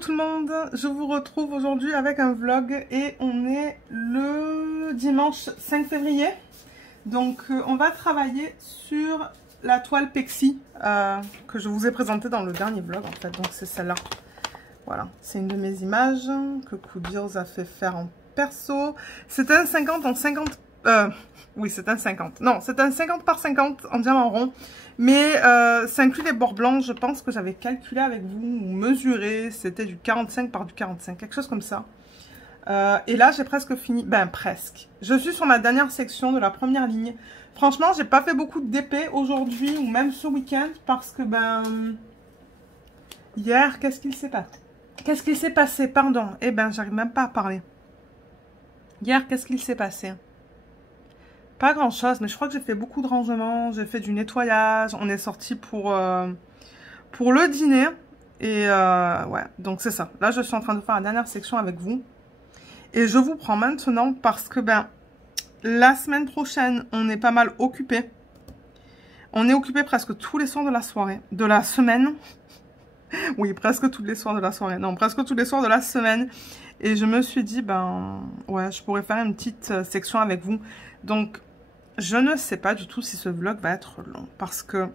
tout le monde, je vous retrouve aujourd'hui avec un vlog et on est le dimanche 5 février. Donc on va travailler sur la toile Pexi que je vous ai présentée dans le dernier vlog en fait, donc c'est celle-là. Voilà, c'est une de mes images que Coudioz a fait faire en perso. C'est un 50 en 50... oui, c'est un 50. Non, c'est un 50 par 50 en diamant rond. Mais ça inclut les bords blancs. Je pense que j'avais calculé avec vous ou mesuré. C'était du 45 par du 45. Quelque chose comme ça. Et là, j'ai presque fini. Ben, presque. Je suis sur ma dernière section de la première ligne. Franchement, j'ai pas fait beaucoup de DP aujourd'hui ou même ce week-end. Parce que, ben... Hier, qu'est-ce qu'il s'est passé? Qu'est-ce qu'il s'est passé? Pardon. Eh ben, j'arrive même pas à parler. Hier, qu'est-ce qu'il s'est passé? Pas grand chose, mais je crois que j'ai fait beaucoup de rangements, j'ai fait du nettoyage, on est sorti pour le dîner, et ouais, donc c'est ça. Là, je suis en train de faire la dernière section avec vous, et je vous prends maintenant parce que, ben, la semaine prochaine, on est pas mal occupé. On est occupé presque tous les soirs de la soirée, de la semaine. Oui, presque tous les soirs de la soirée, non, presque tous les soirs de la semaine. Et je me suis dit, ben, ouais, je pourrais faire une petite section avec vous. Donc, je ne sais pas du tout si ce vlog va être long. Parce que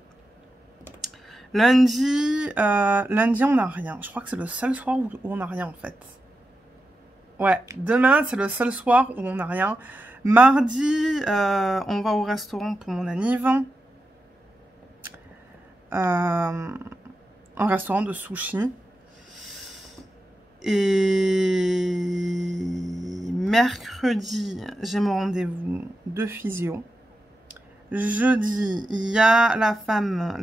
lundi, on n'a rien. Je crois que c'est le seul soir où on n'a rien, en fait. Ouais, demain, c'est le seul soir où on n'a rien. Mardi, on va au restaurant pour mon anniv. Un restaurant de sushi. Et mercredi, j'ai mon rendez-vous de physio. Jeudi, il y a la femme,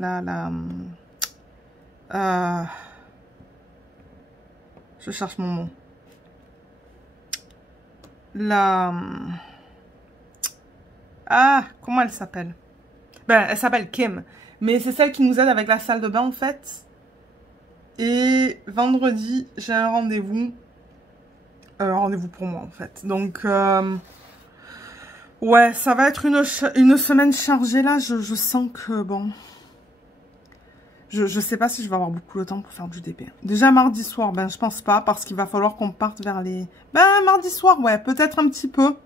je cherche mon mot. Comment elle s'appelle? Ben, elle s'appelle Kim. Mais c'est celle qui nous aide avec la salle de bain, en fait. Et vendredi, j'ai un rendez-vous. Rendez-vous pour moi, en fait. Donc, ouais, ça va être une semaine chargée, là. Je sens que, bon... Je sais pas si je vais avoir beaucoup de temps pour faire du DP. Déjà, mardi soir, ben, je pense pas, parce qu'il va falloir qu'on parte vers les... Ben, mardi soir, ouais, peut-être un petit peu.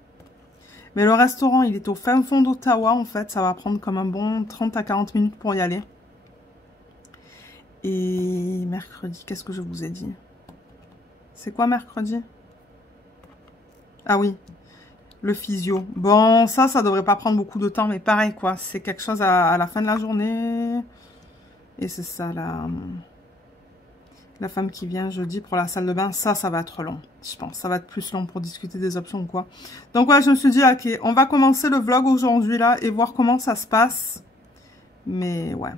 Mais le restaurant, il est au fin fond d'Ottawa, en fait. Ça va prendre comme un bon 30 à 40 minutes pour y aller. Et mercredi, qu'est-ce que je vous ai dit? C'est quoi mercredi? Ah oui, le physio. Bon, ça devrait pas prendre beaucoup de temps, mais pareil, quoi. C'est quelque chose à la fin de la journée. Et c'est ça, la femme qui vient jeudi pour la salle de bain. Ça va être long, je pense. Ça va être plus long pour discuter des options ou quoi. Donc, ouais, je me suis dit, ok, on va commencer le vlog aujourd'hui, là, et voir comment ça se passe. Mais, ouais.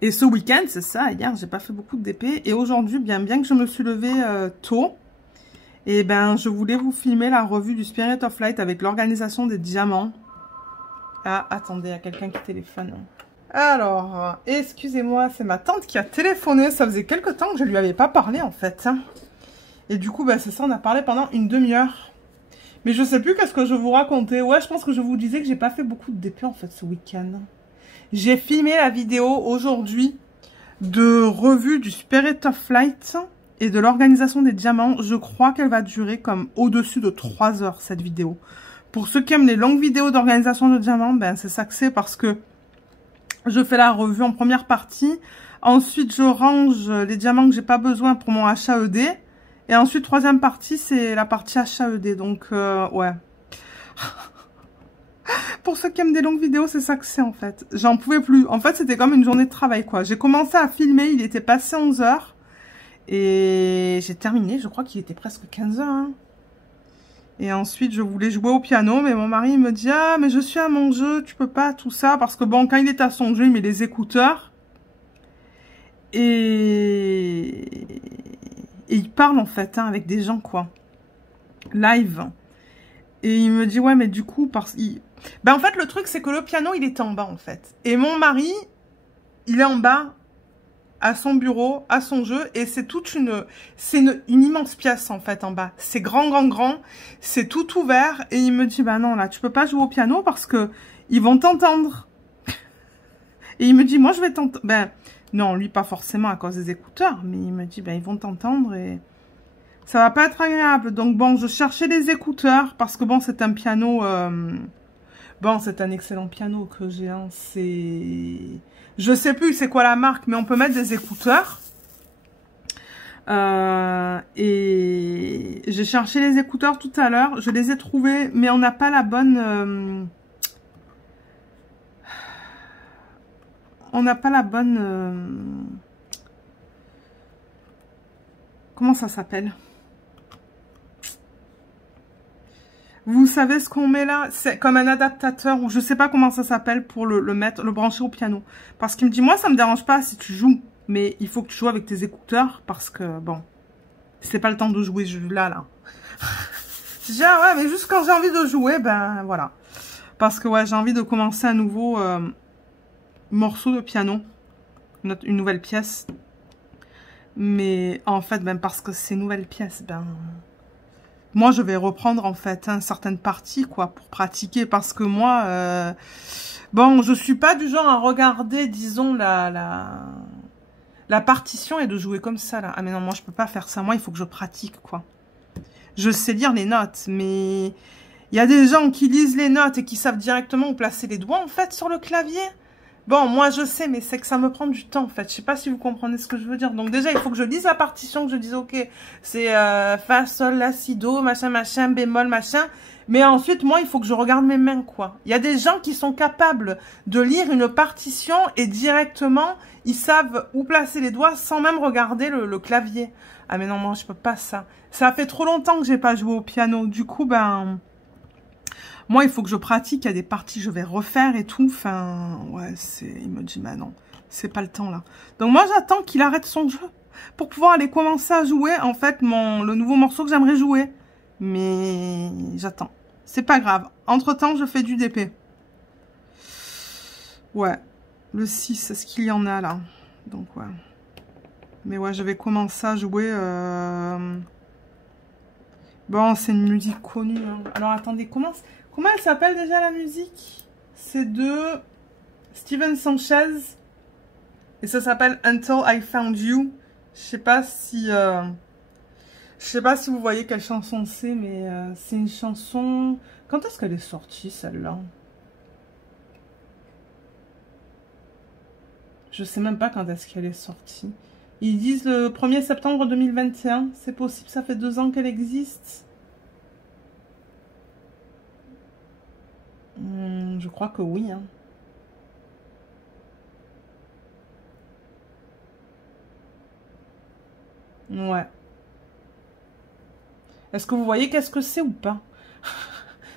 Et ce week-end, c'est ça, hier, j'ai pas fait beaucoup de DP. Et aujourd'hui, bien que je me suis levée tôt, et ben, je voulais vous filmer la revue du Spirit of Light avec l'organisation des diamants. Ah, attendez, il y a quelqu'un qui téléphone. Alors, excusez-moi, c'est ma tante qui a téléphoné. Ça faisait quelques temps que je lui avais pas parlé, en fait. Et du coup, ben, c'est ça, on a parlé pendant une demi-heure. Mais je sais plus qu'est-ce que je vous racontais. Ouais, je pense que je vous disais que j'ai pas fait beaucoup de DP, en fait, ce week-end. J'ai filmé la vidéo aujourd'hui de revue du Spirit of Light et de l'organisation des diamants. Je crois qu'elle va durer comme au-dessus de 3 heures, cette vidéo. Pour ceux qui aiment les longues vidéos d'organisation de diamants, ben c'est ça que c'est parce que je fais la revue en première partie. Ensuite, je range les diamants que j'ai pas besoin pour mon HAED. Et ensuite, troisième partie, c'est la partie HAED. Donc, ouais. Pour ceux qui aiment des longues vidéos, c'est ça que c'est en fait. J'en pouvais plus. En fait, c'était comme une journée de travail, quoi. J'ai commencé à filmer, il était passé 11 h. Et j'ai terminé, je crois qu'il était presque 15 h. Hein. Et ensuite, je voulais jouer au piano, mais mon mari il me dit « Ah, mais je suis à mon jeu, tu peux pas, tout ça. » Parce que bon, quand il est à son jeu, il met les écouteurs. Et il parle en fait, hein, avec des gens, quoi. Live. Et il me dit « Ouais, mais du coup, ben en fait, le truc, c'est que le piano, il était en bas, en fait. Et mon mari, il est en bas, à son bureau, à son jeu. Et c'est toute une immense pièce, en fait, en bas. C'est grand. C'est tout ouvert. Et il me dit, bah non, là, tu peux pas jouer au piano parce que ils vont t'entendre. Et il me dit, moi, je vais t'entendre. Ben, Non, lui, pas forcément à cause des écouteurs, mais il me dit, ben, ils vont t'entendre et ça va pas être agréable. Donc, bon, je cherchais des écouteurs parce que, bon, c'est un piano... Bon, c'est un excellent piano que j'ai, hein. C'est... Je sais plus c'est quoi la marque, mais on peut mettre des écouteurs. Et j'ai cherché les écouteurs tout à l'heure. Je les ai trouvés, mais on n'a pas la bonne... On n'a pas la bonne... Comment ça s'appelle? Vous savez ce qu'on met là? C'est comme un adaptateur, ou je sais pas comment ça s'appelle, pour le mettre, le brancher au piano. Parce qu'il me dit, moi ça me dérange pas si tu joues, mais il faut que tu joues avec tes écouteurs, parce que, bon, c'est pas le temps de jouer là. Je dis, ah ouais, mais juste quand j'ai envie de jouer, ben voilà. Parce que ouais, j'ai envie de commencer un nouveau morceau de piano, une nouvelle pièce. Mais en fait, ben parce que c'est une nouvelle pièce, ben... Moi, je vais reprendre, en fait, certaines parties, quoi, pour pratiquer. Parce que moi, bon, je suis pas du genre à regarder, disons, la partition et de jouer comme ça, là. Ah, mais non, moi, je peux pas faire ça. Moi, il faut que je pratique, quoi. Je sais lire les notes, mais... Il y a des gens qui lisent les notes et qui savent directement où placer les doigts, en fait, sur le clavier. Bon, moi, je sais, mais c'est que ça me prend du temps, en fait. Je sais pas si vous comprenez ce que je veux dire. Donc, déjà, il faut que je lise la partition, que je dise, ok, c'est fa, sol, la, si, do, machin, bémol, machin. Mais ensuite, moi, il faut que je regarde mes mains, quoi. Il y a des gens qui sont capables de lire une partition et directement, ils savent où placer les doigts sans même regarder le clavier. Ah, mais non, moi, je peux pas ça. Ça fait trop longtemps que j'ai pas joué au piano. Du coup, ben... Moi, il faut que je pratique, il y a des parties je vais refaire et tout. Enfin, ouais, il me dit, bah non, c'est pas le temps là. Donc moi, j'attends qu'il arrête son jeu pour pouvoir aller commencer à jouer, en fait, le nouveau morceau que j'aimerais jouer. Mais j'attends. C'est pas grave. Entre-temps, je fais du DP. Ouais, le 6, est-ce qu'il y en a là? Donc, ouais. Mais ouais, je vais commencer à jouer... Bon, c'est une musique connue. Hein. Alors, attendez, comment elle s'appelle déjà la musique? C'est de Steven Sanchez. Et ça s'appelle Until I Found You. Je sais pas si vous voyez quelle chanson c'est, mais c'est une chanson... Quand est-ce qu'elle est sortie, celle-là? Je sais même pas quand est-ce qu'elle est sortie. Ils disent le 1er septembre 2021. C'est possible, ça fait 2 ans qu'elle existe. Je crois que oui. Hein. Ouais. Est-ce que vous voyez qu'est-ce que c'est ou pas?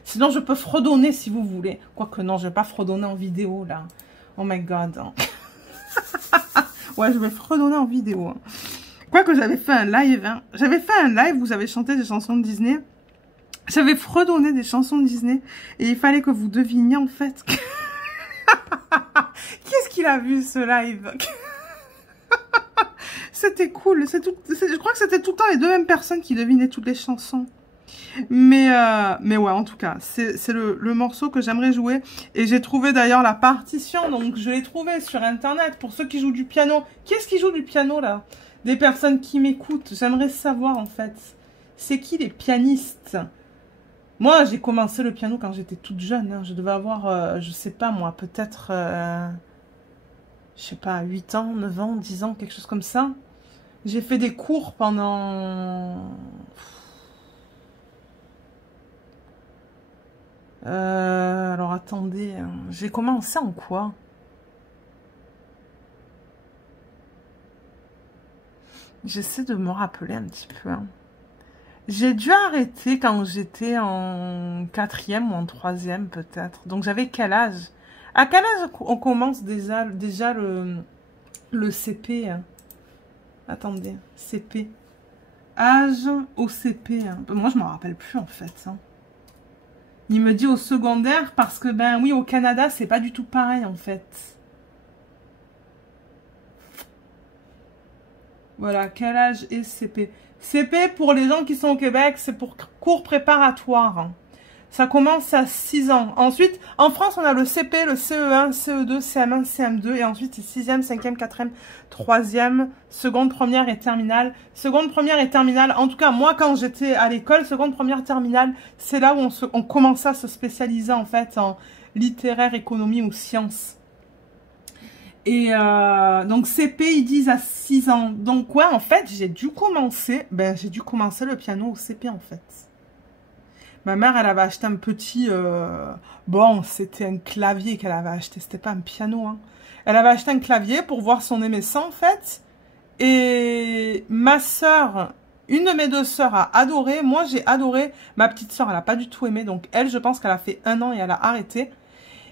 Sinon, je peux fredonner si vous voulez. Quoique non, je vais pas fredonner en vidéo, là. Oh my God. Hein. Ouais, je vais fredonner en vidéo. Hein. Quoique j'avais fait un live. Hein. J'avais fait un live où j'avais chanté des chansons de Disney. J'avais fredonné des chansons de Disney. Et il fallait que vous deviniez, en fait. Qui est-ce qu'il a vu, ce live? C'était cool. Je crois que c'était tout le temps les 2 mêmes personnes qui devinaient toutes les chansons. Mais ouais, en tout cas, c'est le morceau que j'aimerais jouer. Et j'ai trouvé d'ailleurs la partition. Donc, je l'ai trouvé sur Internet. Pour ceux qui jouent du piano. Qui est-ce qui joue du piano, là? Des personnes qui m'écoutent. J'aimerais savoir, en fait. C'est qui les pianistes? Moi, j'ai commencé le piano quand j'étais toute jeune. Hein. Je devais avoir, je sais pas moi, peut-être, je sais pas, 8 ans, 9 ans, 10 ans, quelque chose comme ça. J'ai fait des cours pendant... alors, attendez. Hein. J'ai commencé en quoi? J'essaie de me rappeler un petit peu. Hein. J'ai dû arrêter quand j'étais en 4e ou en 3e peut-être. Donc j'avais quel âge? À quel âge on commence déjà le CP? Hein? Attendez, CP. Âge au CP. Hein? Moi je m'en rappelle plus en fait. Hein. Il me dit au secondaire parce que ben oui au Canada c'est pas du tout pareil en fait. Voilà, quel âge est CP? CP, pour les gens qui sont au Québec, c'est pour cours préparatoires. Hein. Ça commence à 6 ans. Ensuite, en France, on a le CP, le CE1, CE2, CM1, CM2. Et ensuite, c'est 6e, 5e, 4e, 3e, seconde, première et terminale. Seconde, première et terminale. En tout cas, moi, quand j'étais à l'école, seconde, première, terminale, c'est là où on commençait à se spécialiser, en fait, en littéraire, économie ou sciences. Et donc, CP, ils disent à 6 ans. Donc, ouais, en fait, j'ai dû commencer le piano au CP, en fait. Ma mère, elle avait acheté un petit... bon, c'était un clavier qu'elle avait acheté. C'était pas un piano, hein. Elle avait acheté un clavier pour voir si on aimait ça, en fait. Et ma sœur, une de mes deux sœurs a adoré. Moi, j'ai adoré. Ma petite sœur, elle a pas du tout aimé. Donc, elle, je pense qu'elle a fait 1 an et elle a arrêté.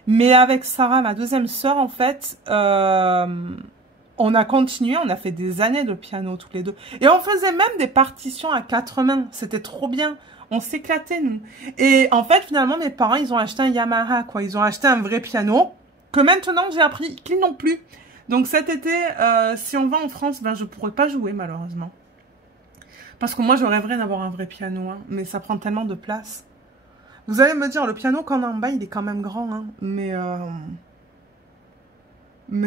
Mais avec Sarah, ma deuxième sœur, en fait... on a continué. On a fait des années de piano, tous les deux. Et on faisait même des partitions à 4 mains. C'était trop bien. On s'éclatait, nous. Et en fait, finalement, mes parents, ils ont acheté un Yamaha, quoi. Ils ont acheté un vrai piano que maintenant, j'ai appris qu'ils n'ont plus. Donc, cet été, si on va en France, ben, je ne pourrai pas jouer, malheureusement. Parce que moi, je rêverais d'avoir un vrai piano, hein, mais ça prend tellement de place. Vous allez me dire, le piano qu'on a en bas, il est quand même grand, hein, mais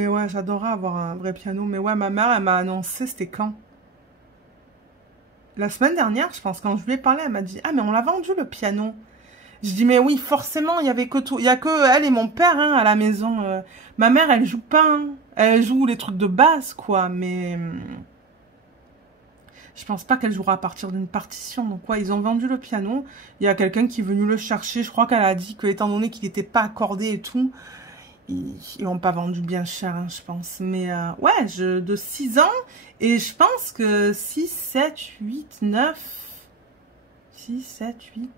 ouais, j'adorerais avoir un vrai piano. Mais ouais, ma mère, elle m'a annoncé, c'était quand? La semaine dernière, je pense, quand je lui ai parlé, elle m'a dit « Ah, mais on l'a vendu, le piano. » Je dis « Mais oui, forcément, il y avait que tout. Il y a que elle et mon père, hein, à la maison. Ma mère, elle joue pas. Hein. Elle joue les trucs de base, quoi. Mais je pense pas qu'elle jouera à partir d'une partition. Donc, ouais, ils ont vendu le piano. Il y a quelqu'un qui est venu le chercher. Je crois qu'elle a dit que, étant donné qu'il n'était pas accordé et tout, ils l'ont pas vendu bien cher, hein, je pense. Mais ouais, de 6 ans. Et je pense que 6, 7, 8, 9... 6, 7, 8...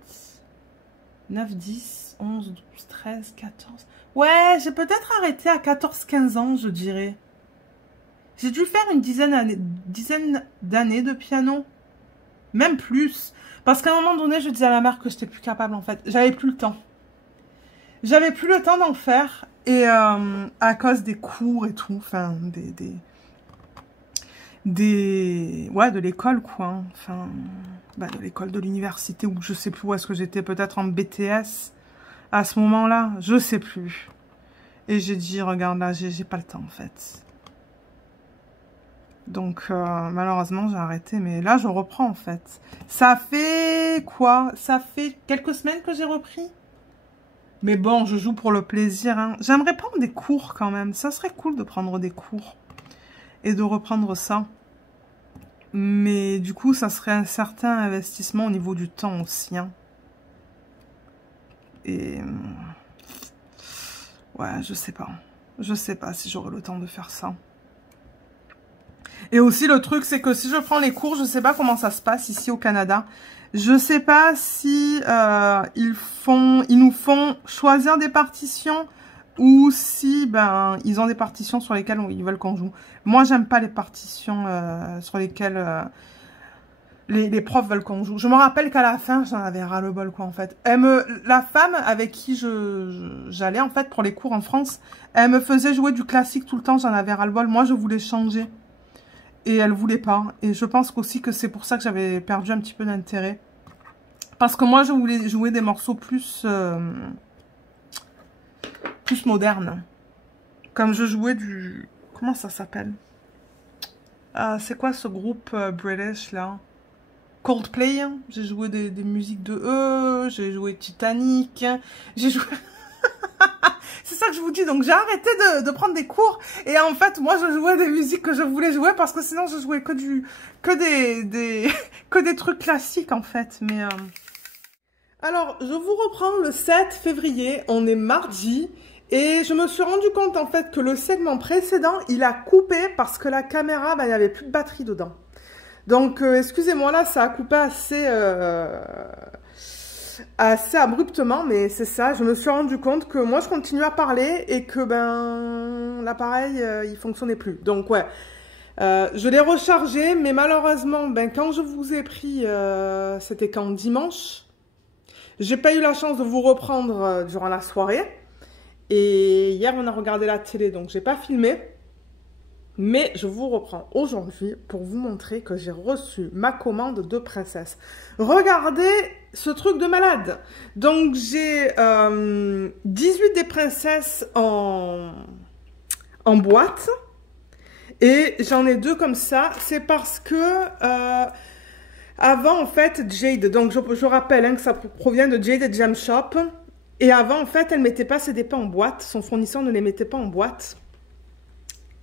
9, 10, 11, 12, 13, 14... Ouais, j'ai peut-être arrêté à 14-15 ans, je dirais. J'ai dû faire une dizaine d'années de piano. Même plus. Parce qu'à un moment donné, je disais à ma mère que j'étais plus capable, en fait. J'avais plus le temps. J'avais plus le temps d'en faire. Et à cause des cours et tout, enfin, ouais, de l'école, quoi. Enfin, bah, de l'école, de l'université, ou je sais plus où est-ce que j'étais, peut-être en BTS, à ce moment-là, je sais plus. Et j'ai dit, regarde, là, j'ai pas le temps, en fait. Donc, malheureusement, j'ai arrêté, mais là, je reprends, en fait. Ça fait quoi? Ça fait quelques semaines que j'ai repris. Mais bon, je joue pour le plaisir, hein. J'aimerais prendre des cours, quand même. Ça serait cool de prendre des cours. Et de reprendre ça. Mais du coup, ça serait un certain investissement au niveau du temps aussi. Hein. Et ouais, je sais pas. Je sais pas si j'aurai le temps de faire ça. Et aussi, le truc, c'est que si je prends les cours, je sais pas comment ça se passe ici au Canada. Je sais pas si ils nous font choisir des partitions ou si ben ils ont des partitions sur lesquelles ils veulent qu'on joue. Moi, j'aime pas les partitions sur lesquelles les profs veulent qu'on joue. Je me rappelle qu'à la fin, j'en avais ras-le-bol, quoi, en fait. La femme avec qui j'allais, en fait, pour les cours en France, elle me faisait jouer du classique tout le temps, j'en avais ras-le-bol. Moi, je voulais changer. Et elle voulait pas. Et je pense aussi que c'est pour ça que j'avais perdu un petit peu d'intérêt. Parce que moi, je voulais jouer des morceaux plus modernes. Comme je jouais du... Comment ça s'appelle? C'est quoi ce groupe British, là? Coldplay. Hein. J'ai joué des musiques de eux. J'ai joué Titanic. J'ai joué... C'est ça que je vous dis. Donc, j'ai arrêté de prendre des cours. Et en fait, moi, je jouais des musiques que je voulais jouer parce que sinon, je jouais que des trucs classiques, en fait. Mais alors, je vous reprends le 7 février. On est mardi. Et je me suis rendu compte, en fait, que le segment précédent, il a coupé parce que la caméra, bah, il n'y avait plus de batterie dedans. Donc, excusez-moi, là, ça a coupé assez abruptement, mais c'est ça, je me suis rendu compte que moi je continue à parler et que ben l'appareil il fonctionnait plus. Donc ouais, je l'ai rechargé, mais malheureusement, ben quand je vous ai pris, c'était quand dimanche, j'ai pas eu la chance de vous reprendre durant la soirée. Et hier on a regardé la télé, donc j'ai pas filmé. Mais je vous reprends aujourd'hui pour vous montrer que j'ai reçu ma commande de princesse. Regardez ce truc de malade. Donc j'ai 18 des princesses en boîte. Et j'en ai 2 comme ça. C'est parce que avant en fait Jade, donc je rappelle hein, que ça provient de Jade Gem Shop. Et avant en fait elle ne mettait pas ses dépêts en boîte. Son fournisseur ne les mettait pas en boîte.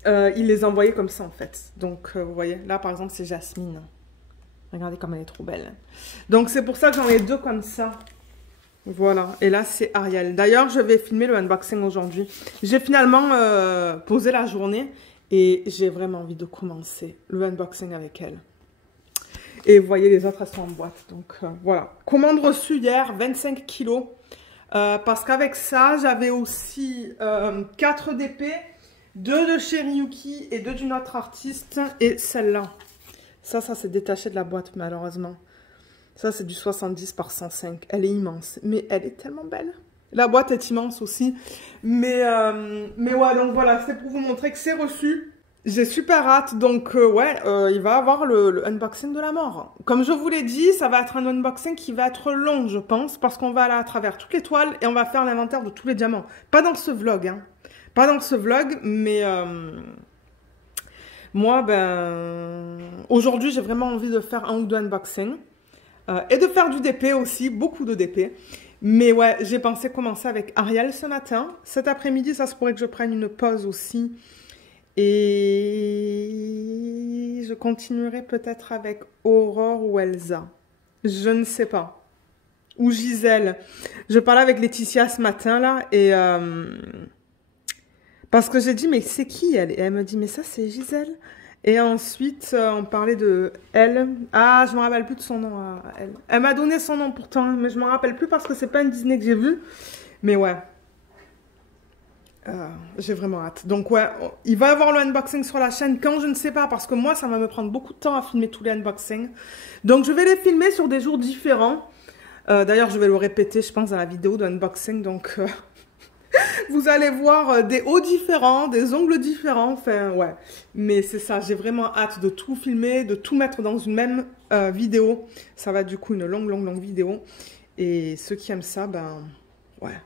Il les envoyait comme ça en fait. Donc vous voyez, là par exemple c'est Jasmine. Regardez comme elle est trop belle. Donc c'est pour ça que j'en ai 2 comme ça. Voilà, et là c'est Ariel. D'ailleurs je vais filmer le unboxing aujourd'hui. J'ai finalement posé la journée et j'ai vraiment envie de commencer le unboxing avec elle. Et vous voyez les autres elles sont en boîte. Donc voilà, commande reçue hier, 25 kilos. Parce qu'avec ça j'avais aussi 4 DP. 2 de chez Ryuki et 2 d'une autre artiste. Et celle-là. Ça s'est détaché de la boîte malheureusement. Ça c'est du 70 par 105. Elle est immense. Mais elle est tellement belle. La boîte est immense aussi. Mais ouais, donc voilà. C'est pour vous montrer que c'est reçu. J'ai super hâte. Donc ouais, il va avoir le unboxing de la mort. Comme je vous l'ai dit, ça va être un unboxing qui va être long je pense. Parce qu'on va aller à travers toutes les toiles. Et on va faire l'inventaire de tous les diamants. Pas dans ce vlog hein. Pas dans ce vlog, mais moi, aujourd'hui, j'ai vraiment envie de faire 1 ou 2 unboxings. Et de faire du DP aussi, beaucoup de DP. Mais ouais, j'ai pensé commencer avec Ariel ce matin. Cet après-midi, ça se pourrait que je prenne une pause aussi. Et je continuerai peut-être avec Aurore ou Elsa. Je ne sais pas. Ou Gisèle. Je parlais avec Laetitia ce matin, là, et... parce que j'ai dit, mais c'est qui elle? Et elle me dit, mais ça c'est Gisèle. Et ensuite, on parlait de elle. Ah, je me rappelle plus de son nom. Elle, elle m'a donné son nom pourtant, mais je me rappelle plus parce que c'est pas une Disney que j'ai vue. Mais ouais. J'ai vraiment hâte. Donc ouais, il va y avoir le unboxing sur la chaîne quand je ne sais pas. Parce que moi, ça va me prendre beaucoup de temps à filmer tous les unboxings. Donc je vais les filmer sur des jours différents. D'ailleurs, je vais le répéter, je pense, dans la vidéo de unboxing. Donc... vous allez voir des hauts différents, des ongles différents, enfin ouais. Mais c'est ça, j'ai vraiment hâte de tout filmer, de tout mettre dans une même vidéo. Ça va être du coup une longue vidéo. Et ceux qui aiment ça, ben ouais.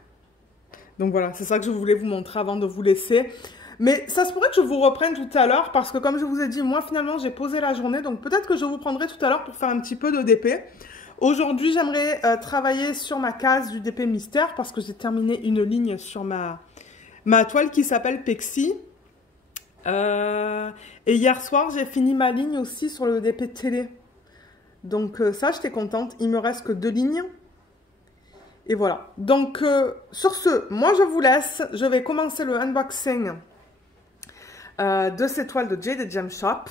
Donc voilà, c'est ça que je voulais vous montrer avant de vous laisser. Mais ça se pourrait que je vous reprenne tout à l'heure parce que comme je vous ai dit, moi finalement j'ai posé la journée. Donc peut-être que je vous prendrai tout à l'heure pour faire un petit peu de DP. Aujourd'hui, j'aimerais travailler sur ma case du DP mystère parce que j'ai terminé une ligne sur ma toile qui s'appelle Pexi. Et hier soir, j'ai fini ma ligne aussi sur le DP télé. Donc ça, j'étais contente. Il me reste que 2 lignes. Et voilà. Donc sur ce, moi je vous laisse. Je vais commencer le unboxing de ces toiles de Jade Gem Shop.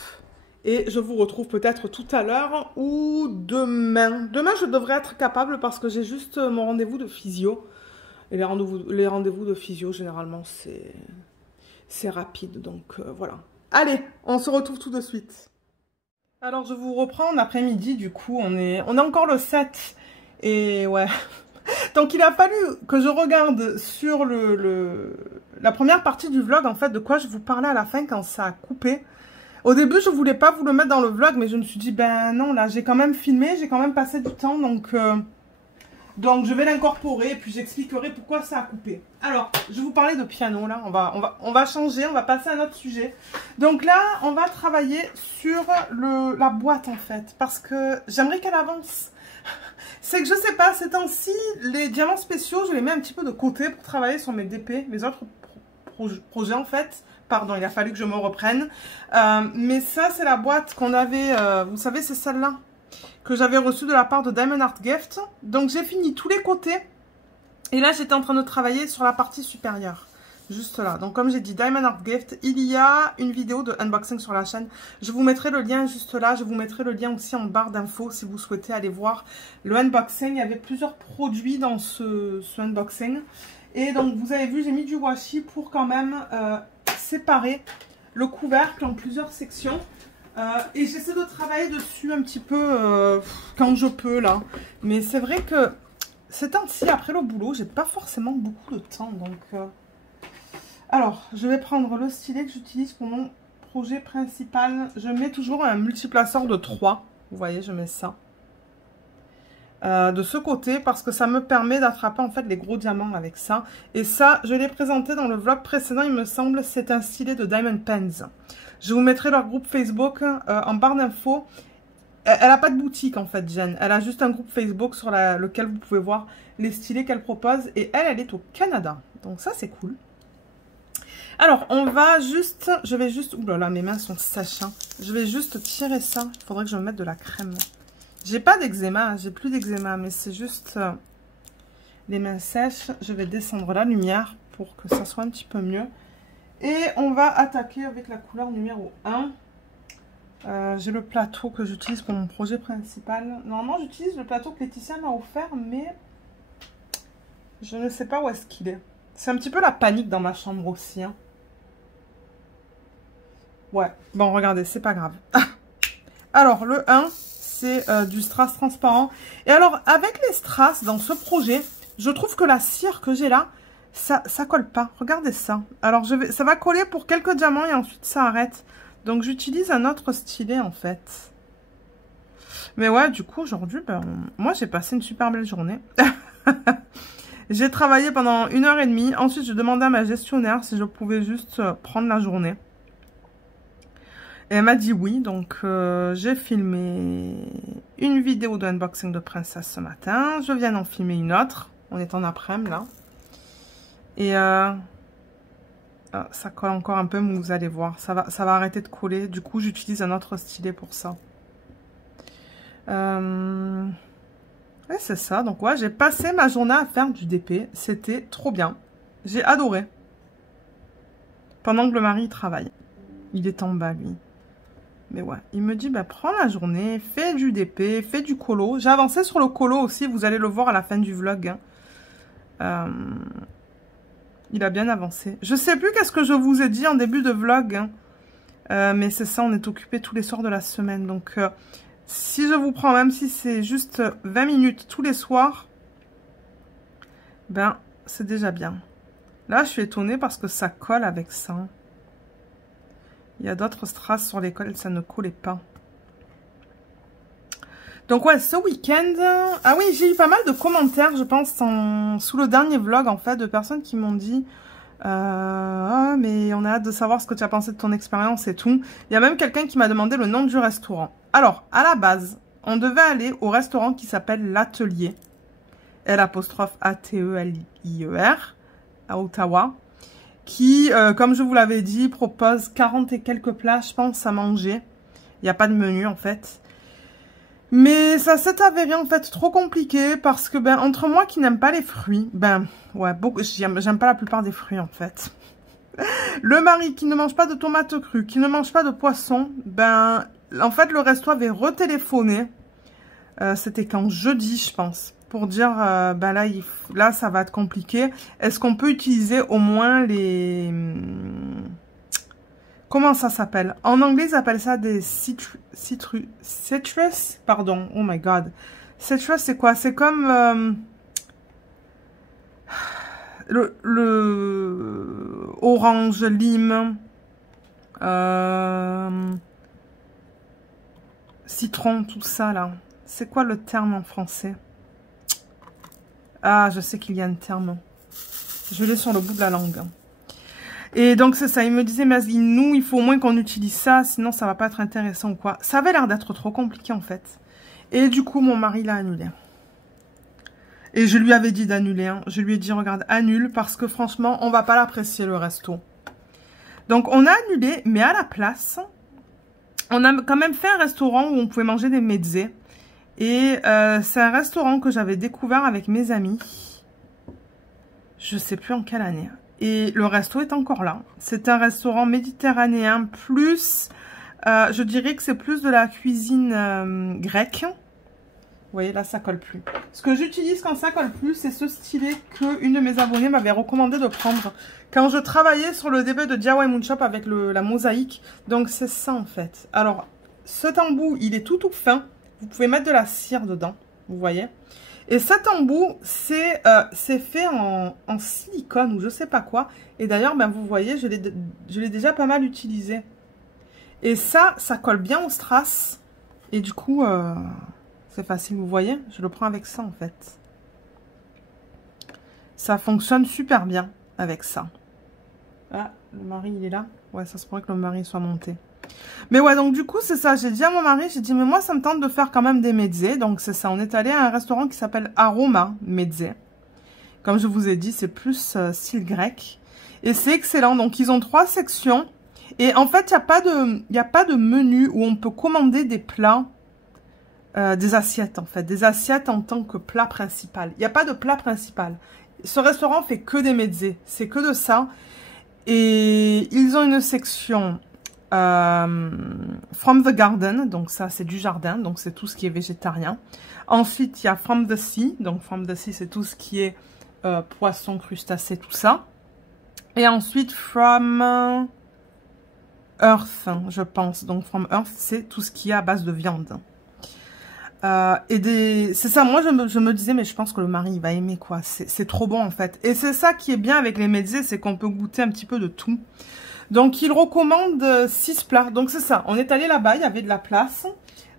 Et je vous retrouve peut-être tout à l'heure ou demain. Demain, je devrais être capable parce que j'ai juste mon rendez-vous de physio. Et les rendez-vous de physio, généralement, c'est rapide. Donc, voilà. Allez, on se retrouve tout de suite. Alors, je vous reprends en après-midi. Du coup, on est encore le 7. Et ouais... Donc, il a fallu que je regarde sur la première partie du vlog, en fait, de quoi je vous parlais à la fin quand ça a coupé. Au début, je voulais pas vous le mettre dans le vlog, mais je me suis dit, ben non, là, j'ai quand même filmé, j'ai quand même passé du temps, donc je vais l'incorporer, et puis j'expliquerai pourquoi ça a coupé. Alors, je vais vous parler de piano, là, on va changer, on va passer à un autre sujet. Donc là, on va travailler sur la boîte, en fait, parce que j'aimerais qu'elle avance. C'est que je sais pas, ces temps-ci, les diamants spéciaux, je les mets un petit peu de côté pour travailler sur mes DP, mes autres projets, en fait. Pardon, il a fallu que je me reprenne. Mais ça, c'est la boîte qu'on avait... vous savez, c'est celle-là que j'avais reçue de la part de Diamond Art Gift. Donc, j'ai fini tous les côtés. Et là, j'étais en train de travailler sur la partie supérieure. Juste là. Donc, comme j'ai dit, Diamond Art Gift. Il y a une vidéo de unboxing sur la chaîne. Je vous mettrai le lien juste là. Je vous mettrai le lien aussi en barre d'infos si vous souhaitez aller voir le unboxing. Il y avait plusieurs produits dans ce unboxing. Et donc, vous avez vu, j'ai mis du washi pour quand même... séparer le couvercle en plusieurs sections et j'essaie de travailler dessus un petit peu quand je peux là, mais c'est vrai que ces temps-ci après le boulot j'ai pas forcément beaucoup de temps, donc alors je vais prendre le stylet que j'utilise pour mon projet principal, je mets toujours un multiplaceur de 3. Vous voyez, je mets ça. De ce côté, parce que ça me permet d'attraper en fait les gros diamants avec ça. Et ça, je l'ai présenté dans le vlog précédent, il me semble, c'est un stylet de Diamond Pens. Je vous mettrai leur groupe Facebook en barre d'infos. Elle n'a pas de boutique en fait, Jen. Elle a juste un groupe Facebook sur lequel vous pouvez voir les stylets qu'elle propose. Et elle est au Canada. Donc ça, c'est cool. Alors, on va juste... Je vais juste... Ouh là là, mes mains sont sèches. Hein. Je vais juste tirer ça. Il faudrait que je me mette de la crème. J'ai pas d'eczéma. J'ai plus d'eczéma. Mais c'est juste les mains sèches. Je vais descendre la lumière pour que ça soit un petit peu mieux. Et on va attaquer avec la couleur numéro 1. J'ai le plateau que j'utilise pour mon projet principal. Normalement, j'utilise le plateau que Laetitia m'a offert, mais je ne sais pas où est-ce qu'il est. C'est un petit peu la panique dans ma chambre aussi. Hein. Ouais, bon, regardez, c'est pas grave. Alors, le 1, c'est du strass transparent. Et alors, avec les strass dans ce projet, je trouve que la cire que j'ai là, ça colle pas. Regardez ça. Alors, ça va coller pour quelques diamants et ensuite ça arrête. Donc, j'utilise un autre stylet, en fait. Mais ouais, du coup, aujourd'hui, ben, moi, j'ai passé une super belle journée. J'ai travaillé pendant 1h30. Ensuite, je demandais à ma gestionnaire si je pouvais juste prendre la journée. Et elle m'a dit oui. Donc, j'ai filmé une vidéo de unboxing de princesse ce matin. Je viens d'en filmer une autre. On est en après-midi, là. Et... ça colle encore un peu, mais vous allez voir. Ça va arrêter de coller. Du coup, j'utilise un autre stylet pour ça. Et c'est ça. Donc, ouais, j'ai passé ma journée à faire du DP. C'était trop bien. J'ai adoré. Pendant que le mari travaille. Il est en bas, lui. Mais ouais, il me dit, bah, prends la journée, fais du DP, fais du colo. J'ai avancé sur le colo aussi. Vous allez le voir à la fin du vlog. Hein. Il a bien avancé. Je sais plus qu'est-ce que je vous ai dit en début de vlog. Hein. Mais c'est ça, on est occupé tous les soirs de la semaine. Donc, si je vous prends, même si c'est juste 20 minutes tous les soirs, ben, c'est déjà bien. Là, je suis étonnée parce que ça colle avec ça. Il y a d'autres strass sur lesquels ça ne collait pas. Donc ouais, ce week-end... Ah oui, j'ai eu pas mal de commentaires, je pense, sous le dernier vlog, en fait, de personnes qui m'ont dit ah, mais on a hâte de savoir ce que tu as pensé de ton expérience et tout. Il y a même quelqu'un qui m'a demandé le nom du restaurant. Alors, à la base, on devait aller au restaurant qui s'appelle l'Atelier. L'-A-T-E-L-I-E-R, à Ottawa. Qui, comme je vous l'avais dit, propose 40 et quelques plats, je pense, à manger. Il n'y a pas de menu, en fait. Mais ça s'est avéré en fait trop compliqué parce que ben entre moi qui n'aime pas les fruits, ben ouais, j'aime pas la plupart des fruits en fait. Le mari qui ne mange pas de tomates crues, qui ne mange pas de poisson, ben en fait le resto avait retéléphoné. C'était quand jeudi je pense, pour dire ben là ça va être compliqué. Est-ce qu'on peut utiliser au moins les... Comment ça s'appelle? En anglais, ils appellent ça des citrus, pardon, oh my god. Citrus, c'est quoi? C'est comme le orange, lime, citron, tout ça là. C'est quoi le terme en français? Ah, je sais qu'il y a un terme. Je l'ai sur le bout de la langue. Et donc, c'est ça. Il me disait, mais nous, il faut au moins qu'on utilise ça, sinon ça va pas être intéressant ou quoi. Ça avait l'air d'être trop compliqué, en fait. Et du coup, mon mari l'a annulé. Et je lui avais dit d'annuler. Hein. Je lui ai dit, regarde, annule, parce que franchement, on va pas l'apprécier, le resto. Donc, on a annulé, mais à la place, on a quand même fait un restaurant où on pouvait manger des mezzés. Et c'est un restaurant que j'avais découvert avec mes amis. Je sais plus en quelle année. Et le resto est encore là. C'est un restaurant méditerranéen plus... je dirais que c'est plus de la cuisine grecque. Vous voyez, là, ça colle plus. Ce que j'utilise quand ça colle plus, c'est ce stylet qu'une de mes abonnées m'avait recommandé de prendre quand je travaillais sur le début de DIY Moon Shop avec la mosaïque. Donc, c'est ça, en fait. Alors, cet embout, il est tout fin. Vous pouvez mettre de la cire dedans. Vous voyez ? Et cet embout, c'est fait en silicone ou je sais pas quoi. Et d'ailleurs, ben, vous voyez, je l'ai déjà pas mal utilisé. Et ça colle bien au strass. Et du coup, c'est facile, vous voyez. Je le prends avec ça, en fait. Ça fonctionne super bien avec ça. Ah, le mari, il est là. Ouais, ça se pourrait que le mari soit monté. Mais ouais, donc du coup, c'est ça. J'ai dit à mon mari, j'ai dit, mais moi, ça me tente de faire quand même des mezzés. Donc, c'est ça. On est allé à un restaurant qui s'appelle Aroma Mezzé. Comme je vous ai dit, c'est plus style grec. Et c'est excellent. Donc, ils ont 3 sections. Et en fait, il n'y a pas de menu où on peut commander des plats, des assiettes en fait. Des assiettes en tant que plat principal. Il n'y a pas de plat principal. Ce restaurant fait que des mezzés. C'est que de ça. Et ils ont une section From the Garden. Donc ça, c'est du jardin. Donc c'est tout ce qui est végétarien. Ensuite, il y a From the Sea. Donc From the Sea, c'est tout ce qui est poisson, crustacés, tout ça. Et ensuite, From Earth, je pense. Donc From Earth, c'est tout ce qui est à base de viande. C'est ça, moi je me disais, mais je pense que le mari il va aimer quoi. C'est trop bon en fait. Et c'est ça qui est bien avec les mezzés, c'est qu'on peut goûter un petit peu de tout. Donc il recommande 6 plats. Donc c'est ça, on est allé là-bas, il y avait de la place.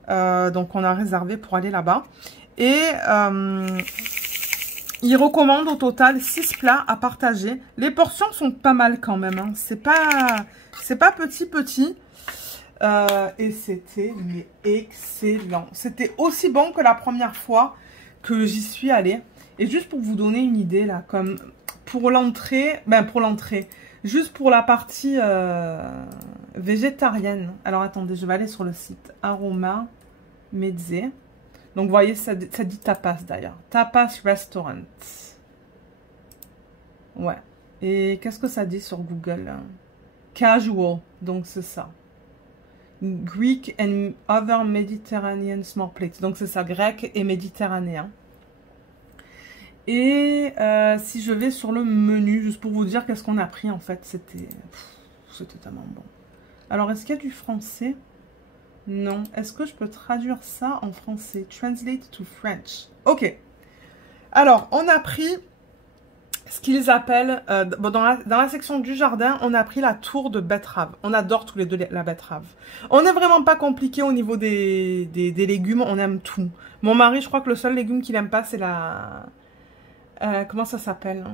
Donc on a réservé pour aller là-bas. Et il recommande au total 6 plats à partager. Les portions sont pas mal quand même. Hein. C'est pas petit. Et c'était excellent. C'était aussi bon que la première fois que j'y suis allée. Et juste pour vous donner une idée, là, comme pour l'entrée, juste pour la partie végétarienne. Alors attendez, je vais aller sur le site Aroma Mezzé. Donc vous voyez, ça dit tapas d'ailleurs. Tapas Restaurant. Ouais. Et qu'est-ce que ça dit sur Google? Casual. Donc c'est ça. Greek and other Mediterranean small plates. Donc c'est ça, grec et méditerranéen. Et si je vais sur le menu, juste pour vous dire qu'est-ce qu'on a pris en fait, c'était tellement bon. Alors est-ce qu'il y a du français? Non. Est-ce que je peux traduire ça en français? Translate to French. Ok. Alors on a pris ce qu'ils appellent, dans la section du jardin, on a pris la tour de betterave. On adore tous les deux la betterave. On n'est vraiment pas compliqué au niveau des légumes, on aime tout. Mon mari, je crois que le seul légume qu'il aime pas, c'est la... comment ça s'appelle?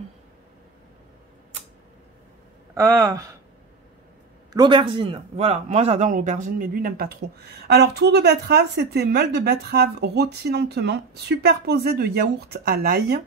L'aubergine. Voilà, moi j'adore l'aubergine, mais lui, il n'aime pas trop. Alors, tour de betterave, c'était meule de betterave rôti lentement, superposé de yaourt à l'ail,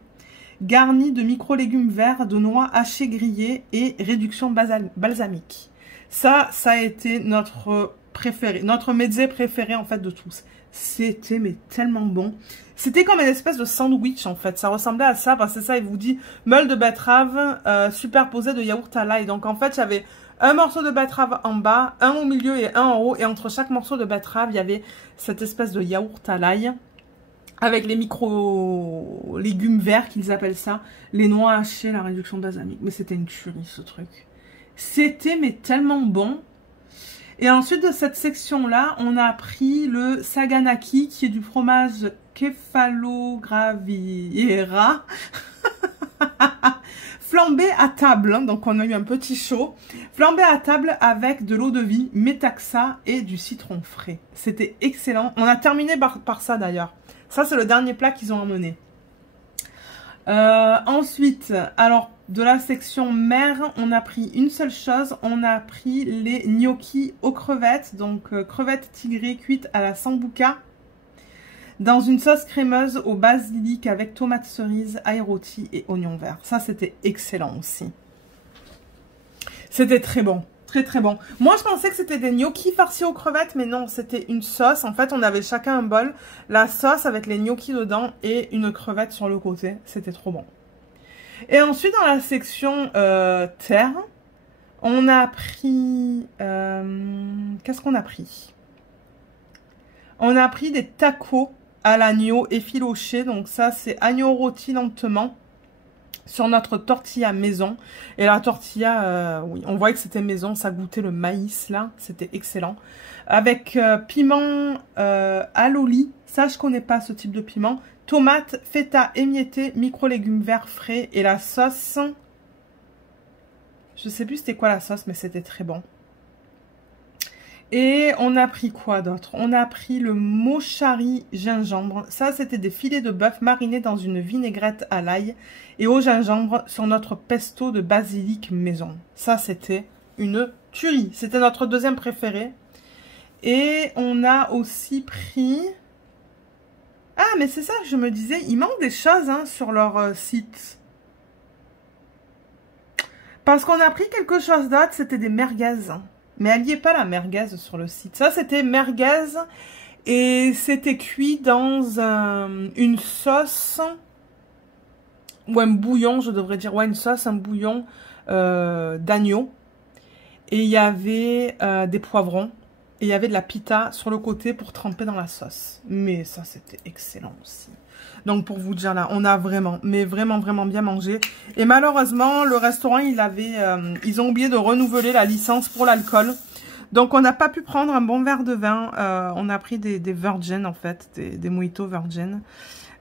garni de micro-légumes verts, de noix hachées grillées et réduction balsamique. Ça a été notre préféré, notre mezzé préféré en fait de tous. C'était mais tellement bon. C'était comme une espèce de sandwich en fait. Ça ressemblait à ça parce que ça, il vous dit meule de betterave superposée de yaourt à l'ail. Donc en fait, il y avait un morceau de betterave en bas, un au milieu et un en haut. Et entre chaque morceau de betterave, il y avait cette espèce de yaourt à l'ail. Avec les micro-légumes verts qu'ils appellent ça. Les noix hachées, la réduction balsamique. Mais c'était une tuerie ce truc. C'était mais tellement bon. Et ensuite de cette section-là, on a pris le saganaki qui est du fromage Kefalograviera. Flambé à table. Hein, donc on a eu un petit chaud. Flambé à table avec de l'eau de vie, métaxa et du citron frais. C'était excellent. On a terminé par ça d'ailleurs. Ça, c'est le dernier plat qu'ils ont emmené. Ensuite, alors, de la section mer, on a pris une seule chose. On a pris les gnocchis aux crevettes. Donc, crevettes tigrées cuites à la sambuca. Dans une sauce crémeuse au basilic avec tomates cerises, ail rôti et oignons verts. Ça, c'était excellent aussi. C'était très bon. Très très bon. Moi je pensais que c'était des gnocchis farcis aux crevettes, mais non, c'était une sauce. En fait, on avait chacun un bol, la sauce avec les gnocchis dedans et une crevette sur le côté. C'était trop bon. Et ensuite, dans la section terre, on a pris... qu'est-ce qu'on a pris? On a pris des tacos à l'agneau effiloché. Donc ça, c'est agneau rôti lentement sur notre tortilla maison. Et la tortilla, oui, on voyait que c'était maison, ça goûtait le maïs là, c'était excellent. Avec piment aloli, ça je connais pas ce type de piment. Tomates, feta émietté, micro-légumes verts frais et la sauce. Je sais plus c'était quoi la sauce, mais c'était très bon. Et on a pris quoi d'autre? On a pris le mochari gingembre. Ça, c'était des filets de bœuf marinés dans une vinaigrette à l'ail et au gingembre sur notre pesto de basilic maison. Ça, c'était une tuerie. C'était notre deuxième préféré. Et on a aussi pris... Ah, mais c'est ça que je me disais. Il manque des choses hein, sur leur site. Parce qu'on a pris quelque chose d'autre. C'était des merguez. Mais elle n'y est pas la merguez sur le site. Ça, c'était merguez et c'était cuit dans une sauce ou un bouillon, je devrais dire. Ouais, une sauce, un bouillon d'agneau. Et il y avait des poivrons et il y avait de la pita sur le côté pour tremper dans la sauce. Mais ça, c'était excellent aussi. Donc, pour vous dire là, on a vraiment, mais vraiment, vraiment bien mangé. Et malheureusement, le restaurant, ils ont oublié de renouveler la licence pour l'alcool. Donc, on n'a pas pu prendre un bon verre de vin. On a pris des virgin, en fait, des mojitos virgin.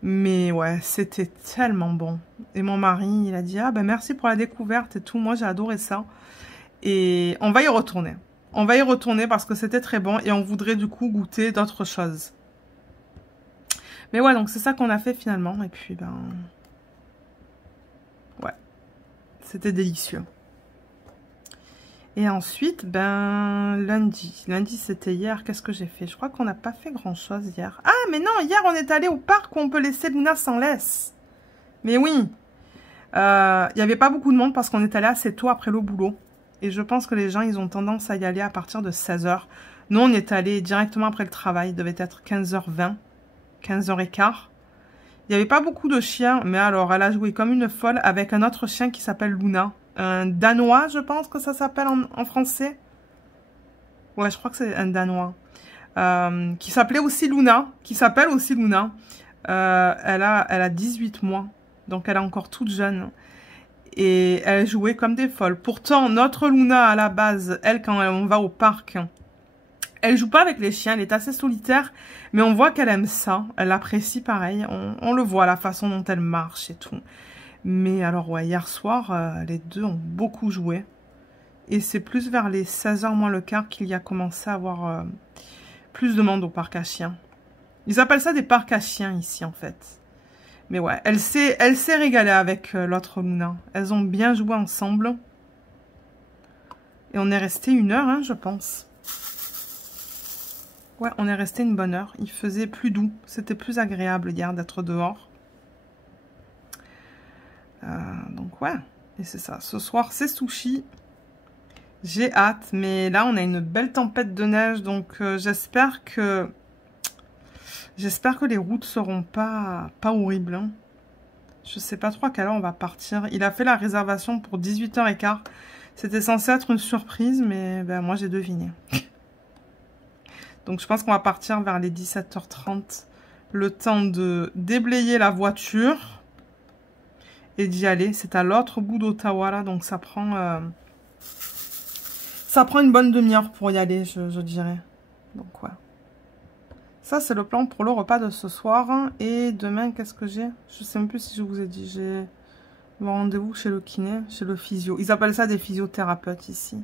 Mais ouais, c'était tellement bon. Et mon mari, il a dit, ah ben merci pour la découverte et tout. Moi, j'ai adoré ça. Et on va y retourner. On va y retourner parce que c'était très bon. Et on voudrait du coup goûter d'autres choses. Mais ouais, donc c'est ça qu'on a fait finalement. Et puis, ben... ouais. C'était délicieux. Et ensuite, ben... lundi. Lundi, c'était hier. Qu'est-ce que j'ai fait? Je crois qu'on n'a pas fait grand-chose hier. Ah, mais non, hier, on est allé au parc où on peut laisser Luna sans laisse. Mais oui. Il n'y avait pas beaucoup de monde parce qu'on est allé assez tôt après le boulot. Et je pense que les gens, ils ont tendance à y aller à partir de 16 h. Nous, on est allé directement après le travail. Il devait être 15 h 20. 15 h 15. Il n'y avait pas beaucoup de chiens, mais alors elle a joué comme une folle avec un autre chien qui s'appelle Luna. Un Danois, je pense que ça s'appelle en français. Ouais, je crois que c'est un Danois. Qui s'appelait aussi Luna. Qui s'appelle aussi Luna. Elle a 18 mois. Donc elle est encore toute jeune. Et elle jouait comme des folles. Pourtant, notre Luna, à la base, elle, quand on va au parc... Elle joue pas avec les chiens, elle est assez solitaire, mais on voit qu'elle aime ça, elle apprécie pareil, on le voit, la façon dont elle marche et tout. Mais alors ouais, hier soir, les deux ont beaucoup joué, et c'est plus vers les 16 h moins le quart qu'il y a commencé à avoir plus de monde au parc à chiens. Ils appellent ça des parcs à chiens ici en fait. Mais ouais, elle s'est régalée avec l'autre Luna, elles ont bien joué ensemble. Et on est resté 1 heure, hein, je pense. Ouais, on est resté une bonne heure. Il faisait plus doux. C'était plus agréable hier d'être dehors. Donc ouais. Et c'est ça. Ce soir, c'est sushi. J'ai hâte. Mais là, on a une belle tempête de neige. Donc j'espère que les routes seront pas horribles. Hein. Je sais pas trop à quelle heure on va partir. Il a fait la réservation pour 18 h 15. C'était censé être une surprise. Mais ben, moi, j'ai deviné. Donc, je pense qu'on va partir vers les 17 h 30. Le temps de déblayer la voiture. Et d'y aller. C'est à l'autre bout d'Ottawa, là. Donc, ça prend une bonne demi-heure pour y aller, je dirais. Donc, ouais. Ça, c'est le plan pour le repas de ce soir. Et demain, qu'est-ce que j'ai? Je sais même plus si je vous ai dit. J'ai mon rendez-vous chez le kiné, chez le physio. Ils appellent ça des physiothérapeutes ici.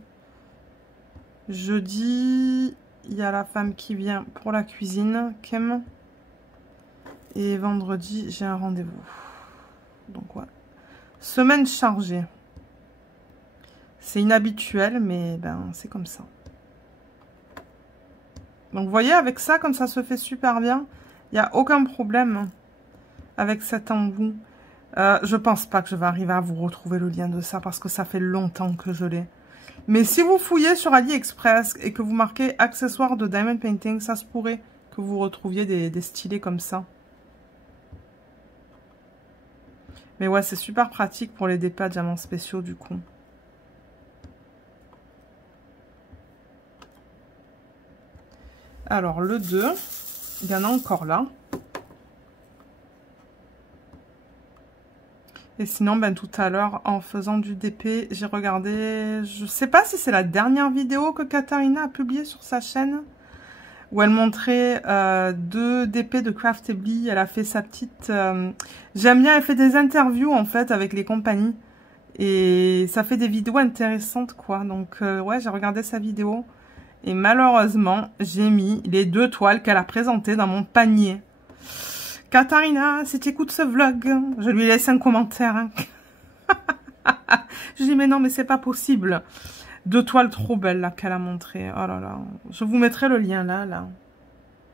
Jeudi... il y a la femme qui vient pour la cuisine, Kim. Et vendredi, j'ai un rendez-vous. Donc, ouais. Semaine chargée. C'est inhabituel, mais ben, c'est comme ça. Donc, vous voyez, avec ça, comme ça se fait super bien, il n'y a aucun problème avec cet embout. Je pense pas que je vais arriver à vous retrouver le lien de ça, parce que ça fait longtemps que je l'ai. Mais si vous fouillez sur AliExpress et que vous marquez accessoires de Diamond Painting, ça se pourrait que vous retrouviez des stylés comme ça. Mais ouais, c'est super pratique pour les dépôts diamants spéciaux du coup. Alors le 2, il y en a encore là. Et sinon, ben, tout à l'heure, en faisant du DP, j'ai regardé... Je sais pas si c'est la dernière vidéo que Katharina a publiée sur sa chaîne. Où elle montrait 2 DP de Craftedly. Elle a fait sa petite... J'aime bien, elle fait des interviews, en fait, avec les compagnies. Et ça fait des vidéos intéressantes, quoi. Donc, ouais, j'ai regardé sa vidéo. Et malheureusement, j'ai mis les 2 toiles qu'elle a présentées dans mon panier. Katharina, si tu écoutes ce vlog, je lui laisse un commentaire. Hein. Je dis, mais non, mais c'est pas possible. 2 toiles trop belles, là, qu'elle a montrées. Oh là là. Je vous mettrai le lien, là.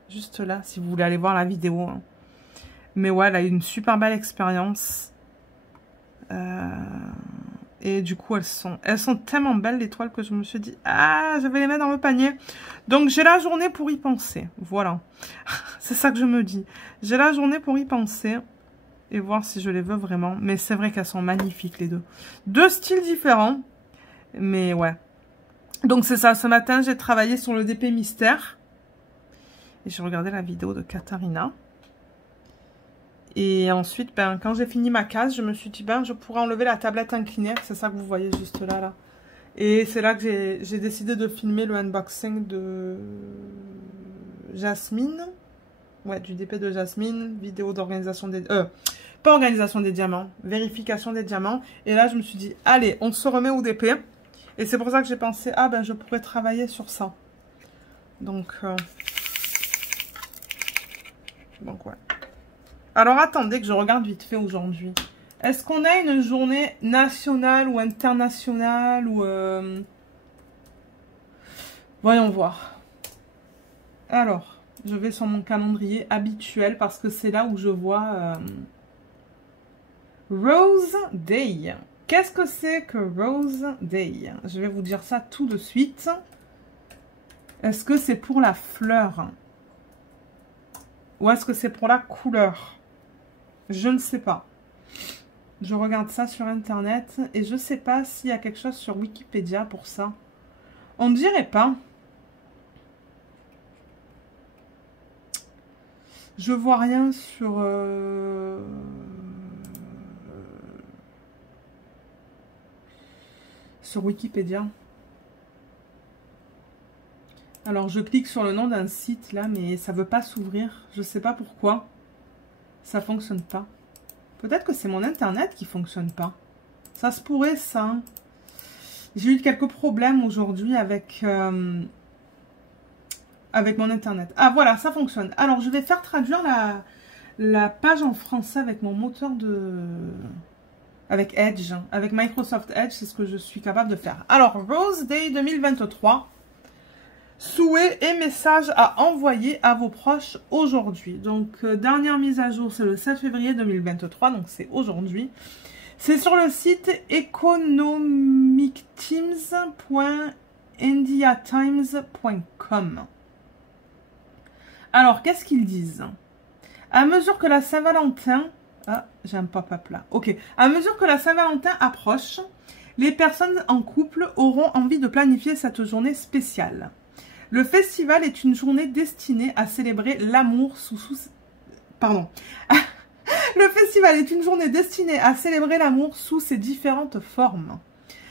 Juste là, si vous voulez aller voir la vidéo. Hein. Mais ouais, elle a eu une super belle expérience. Et du coup, elles sont tellement belles, les toiles, que je me suis dit, ah, je vais les mettre dans le panier. Donc, j'ai la journée pour y penser. Voilà. C'est ça que je me dis. J'ai la journée pour y penser. Et voir si je les veux vraiment. Mais c'est vrai qu'elles sont magnifiques, les deux. 2 styles différents. Mais ouais. Donc, c'est ça. Ce matin, j'ai travaillé sur le DP Mystère. Et j'ai regardé la vidéo de Katharina. Et ensuite, ben, quand j'ai fini ma case, je me suis dit, ben, je pourrais enlever la tablette inclinée. C'est ça que vous voyez juste là. Et c'est là que j'ai décidé de filmer le unboxing de Jasmine. Ouais, du DP de Jasmine. Vidéo d'organisation des... pas organisation des diamants. Vérification des diamants. Et là, je me suis dit, allez, on se remet au DP. Et c'est pour ça que j'ai pensé, ah ben, je pourrais travailler sur ça. Donc ouais. Alors, attendez que je regarde vite fait aujourd'hui. Est-ce qu'on a une journée nationale ou internationale ou... Voyons voir. Alors, je vais sur mon calendrier habituel parce que c'est là où je vois Rose Day. Qu'est-ce que c'est que Rose Day? Je vais vous dire ça tout de suite. Est-ce que c'est pour la fleur? Ou est-ce que c'est pour la couleur? Je ne sais pas. Je regarde ça sur Internet et je ne sais pas s'il y a quelque chose sur Wikipédia pour ça. On ne dirait pas. Je vois rien sur... sur Wikipédia. Alors, je clique sur le nom d'un site, là, mais ça ne veut pas s'ouvrir. Je ne sais pas pourquoi. Ça ne fonctionne pas. Peut-être que c'est mon Internet qui ne fonctionne pas. Ça se pourrait, ça. J'ai eu quelques problèmes aujourd'hui avec mon Internet. Ah, voilà, ça fonctionne. Alors, je vais faire traduire la page en français avec mon moteur de... avec Edge. Avec Microsoft Edge, c'est ce que je suis capable de faire. Alors, Rose Day 2023. Souhaits et messages à envoyer à vos proches aujourd'hui. Donc, dernière mise à jour, c'est le 7 février 2023, donc c'est aujourd'hui. C'est sur le site economicteams.indiatimes.com. Alors, qu'est-ce qu'ils disent? À mesure que la Saint-Valentin... Ah, j'ai un pop-up là. Ok. À mesure que la Saint-Valentin approche, les personnes en couple auront envie de planifier cette journée spéciale. Le festival est une journée destinée à célébrer l'amour Pardon. Le festival est une journée destinée à célébrer l'amour sous ses différentes formes.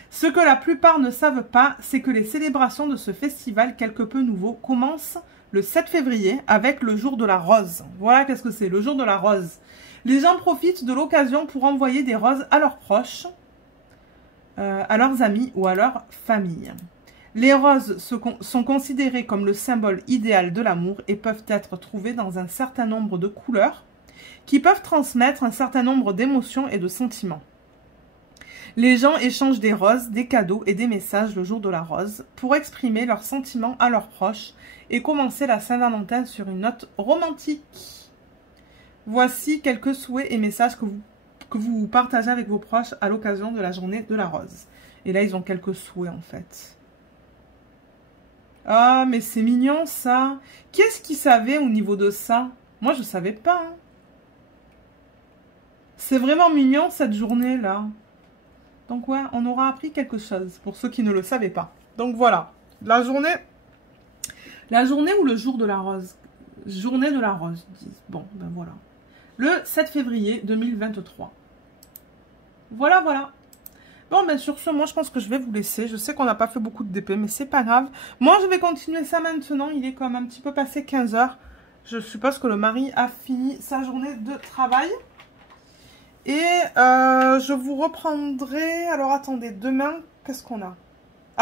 Ce que la plupart ne savent pas, c'est que les célébrations de ce festival quelque peu nouveau commencent le 7 février avec le jour de la rose. Voilà qu'est-ce que c'est, le jour de la rose. Les gens profitent de l'occasion pour envoyer des roses à leurs proches, à leurs amis ou à leur famille. Les roses sont considérées comme le symbole idéal de l'amour et peuvent être trouvées dans un certain nombre de couleurs qui peuvent transmettre un certain nombre d'émotions et de sentiments. Les gens échangent des roses, des cadeaux et des messages le jour de la rose pour exprimer leurs sentiments à leurs proches et commencer la Saint-Valentin sur une note romantique. Voici quelques souhaits et messages que vous partagez avec vos proches à l'occasion de la journée de la rose. Et là, ils ont quelques souhaits en fait. Ah, mais c'est mignon, ça. Qu'est-ce qu'il savait au niveau de ça? Moi, je ne savais pas. Hein. C'est vraiment mignon, cette journée-là. Donc, ouais, on aura appris quelque chose, pour ceux qui ne le savaient pas. Donc, voilà. La journée ou le jour de la rose? Journée de la rose, ils disent. Bon, ben voilà. Le 7 février 2023. Voilà, voilà. Bon, ben sur ce, moi, je pense que je vais vous laisser. Je sais qu'on n'a pas fait beaucoup de DP, mais c'est pas grave. Moi, je vais continuer ça maintenant. Il est quand même un petit peu passé 15 h. Je suppose que le mari a fini sa journée de travail. Et je vous reprendrai... Alors, attendez, demain, qu'est-ce qu'on a?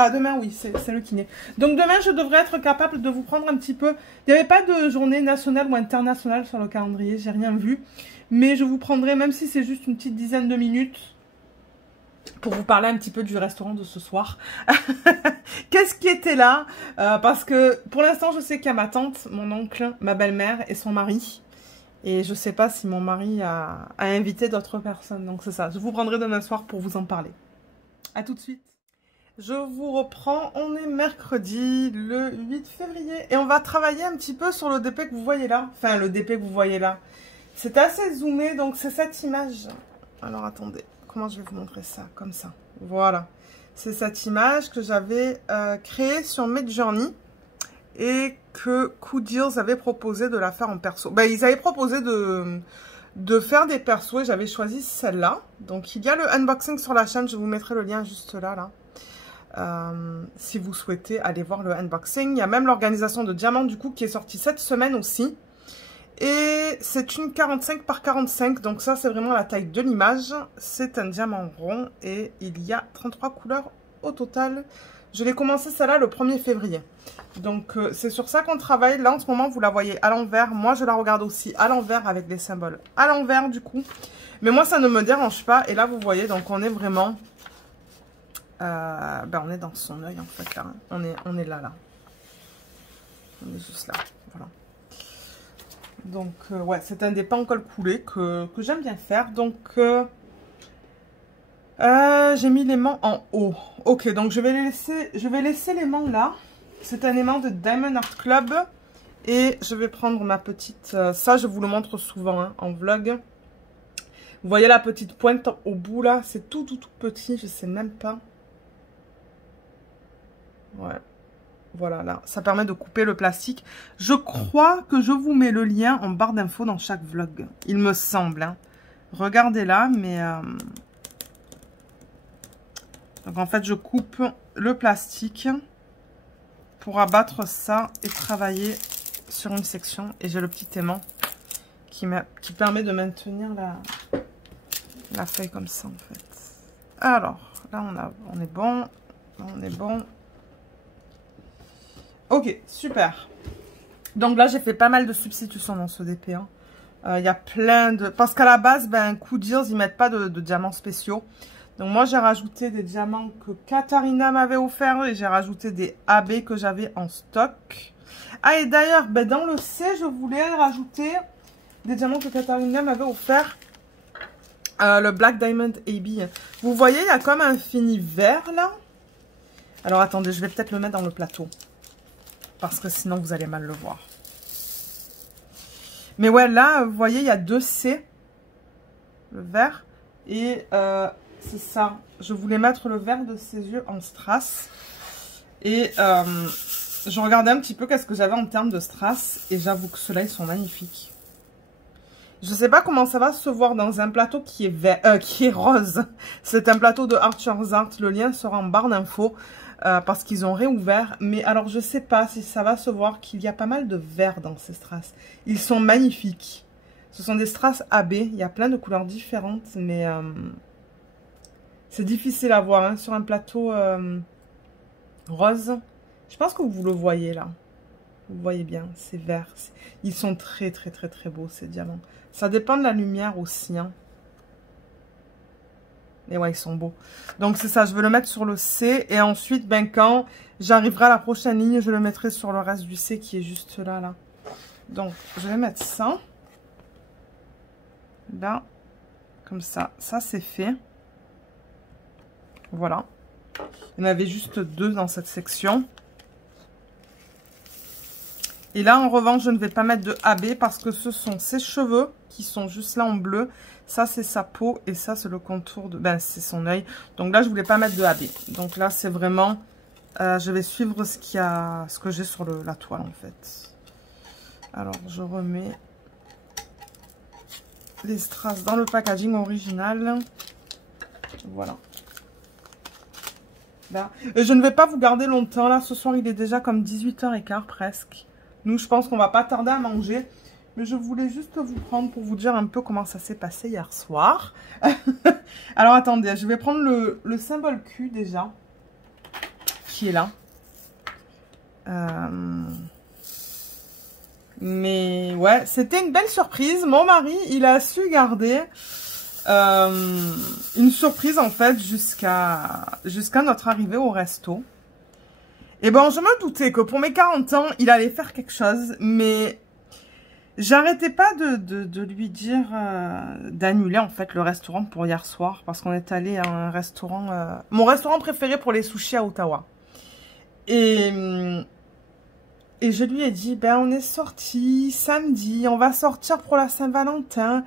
Ah, demain, oui, c'est le kiné. Donc, demain, je devrais être capable de vous prendre un petit peu... Il n'y avait pas de journée nationale ou internationale sur le calendrier, j'ai rien vu. Mais je vous prendrai, même si c'est juste une petite dizaine de minutes, pour vous parler un petit peu du restaurant de ce soir. Qu'est-ce qui était là? Parce que, pour l'instant, je sais qu'il y a ma tante, mon oncle, ma belle-mère et son mari. Et je sais pas si mon mari a invité d'autres personnes. Donc, c'est ça. Je vous prendrai demain soir pour vous en parler. À tout de suite. Je vous reprends, on est mercredi le 8 février et on va travailler un petit peu sur le DP que vous voyez là. Enfin, le DP que vous voyez là. C'est assez zoomé, donc c'est cette image. Alors, attendez, comment je vais vous montrer ça? Comme ça. Voilà. C'est cette image que j'avais créée sur Midjourney et que Cool Deals avait proposé de la faire en perso. Ben, ils avaient proposé de faire des persos et j'avais choisi celle-là. Donc, il y a le unboxing sur la chaîne, je vous mettrai le lien juste là, si vous souhaitez aller voir le unboxing. Il y a même l'organisation de diamants du coup qui est sortie cette semaine aussi. Et c'est une 45 par 45. Donc ça c'est vraiment la taille de l'image. C'est un diamant rond et il y a 33 couleurs au total. Je l'ai commencé celle-là le 1er février. Donc c'est sur ça qu'on travaille. Là en ce moment vous la voyez à l'envers. Moi je la regarde aussi à l'envers avec les symboles à l'envers du coup. Mais moi ça ne me dérange pas. Et là vous voyez donc on est vraiment... ben on est dans son œil en fait là. On est là. On est juste là. Voilà. Donc ouais, c'est un des pans col coulé que j'aime bien faire. Donc j'ai mis l'aimant en haut. Ok, donc je vais laisser l'aimant là. C'est un aimant de Diamond Art Club. Et je vais prendre ma petite... ça je vous le montre souvent hein, en vlog. Vous voyez la petite pointe au bout là. C'est tout petit, je sais même pas. Ouais, voilà, là, ça permet de couper le plastique. Je crois que je vous mets le lien en barre d'infos dans chaque vlog. Il me semble, hein. Regardez là, mais... Donc, en fait, je coupe le plastique pour abattre ça et travailler sur une section. Et j'ai le petit aimant qui permet de maintenir la feuille comme ça, en fait. Alors, là, on est bon. Là, on est bon. Ok, super. Donc là, j'ai fait pas mal de substitutions dans ce DP. Il y a plein de... Parce qu'à la base, ben, Cool Deals, ils mettent pas de diamants spéciaux. Donc moi, j'ai rajouté des diamants que Katharina m'avait offert et j'ai rajouté des AB que j'avais en stock. Ah, et d'ailleurs, ben, dans le C, je voulais rajouter des diamants que Katharina m'avait offert. Le Black Diamond AB. Vous voyez, il y a comme un fini vert là. Alors attendez, je vais peut-être le mettre dans le plateau. Parce que sinon, vous allez mal le voir. Mais ouais, là, vous voyez, il y a 2 C. Le vert. Et c'est ça. Je voulais mettre le vert de ses yeux en strass. Et je regardais un petit peu qu'est-ce que j'avais en termes de strass. Et j'avoue que ceux-là, ils sont magnifiques. Je ne sais pas comment ça va se voir dans un plateau qui est, qui est rose. C'est un plateau de Archer's Art. Le lien sera en barre d'infos. Parce qu'ils ont réouvert. Mais alors, je sais pas si ça va se voir qu'il y a pas mal de vert dans ces strass. Ils sont magnifiques. Ce sont des strass AB. Il y a plein de couleurs différentes. Mais c'est difficile à voir hein, sur un plateau rose. Je pense que vous le voyez là. Vous voyez bien, c'est vert. Ils sont très beaux ces diamants. Ça dépend de la lumière aussi. Hein. Et ouais, ils sont beaux. Donc, c'est ça. Je vais le mettre sur le C. Et ensuite, ben, quand j'arriverai à la prochaine ligne, je le mettrai sur le reste du C qui est juste là. Donc, je vais mettre ça. Là. Comme ça. Ça, c'est fait. Voilà. Il y en avait juste 2 dans cette section. Et là, en revanche, je ne vais pas mettre de AB parce que ce sont ses cheveux qui sont juste là en bleu. Ça, c'est sa peau et ça, c'est le contour de... Ben, c'est son œil. Donc là, je voulais pas mettre de AB. Donc là, c'est vraiment... je vais suivre ce que j'ai sur la toile, en fait. Alors, je remets les strass dans le packaging original. Voilà. Là. Je ne vais pas vous garder longtemps. Là, ce soir, il est déjà comme 18h15 presque. Nous, je pense qu'on va pas tarder à manger. Mais je voulais juste vous prendre pour vous dire un peu comment ça s'est passé hier soir. Alors, attendez, je vais prendre le symbole Q déjà. qui est là. Mais ouais, c'était une belle surprise. Mon mari, il a su garder une surprise en fait jusqu'à notre arrivée au resto. Et bon, je me doutais que pour mes 40 ans, il allait faire quelque chose, mais j'arrêtais pas de lui dire d'annuler en fait le restaurant pour hier soir, parce qu'on est allé à un restaurant, mon restaurant préféré pour les sushis à Ottawa. Et je lui ai dit, ben on est sorti samedi, on va sortir pour la Saint-Valentin,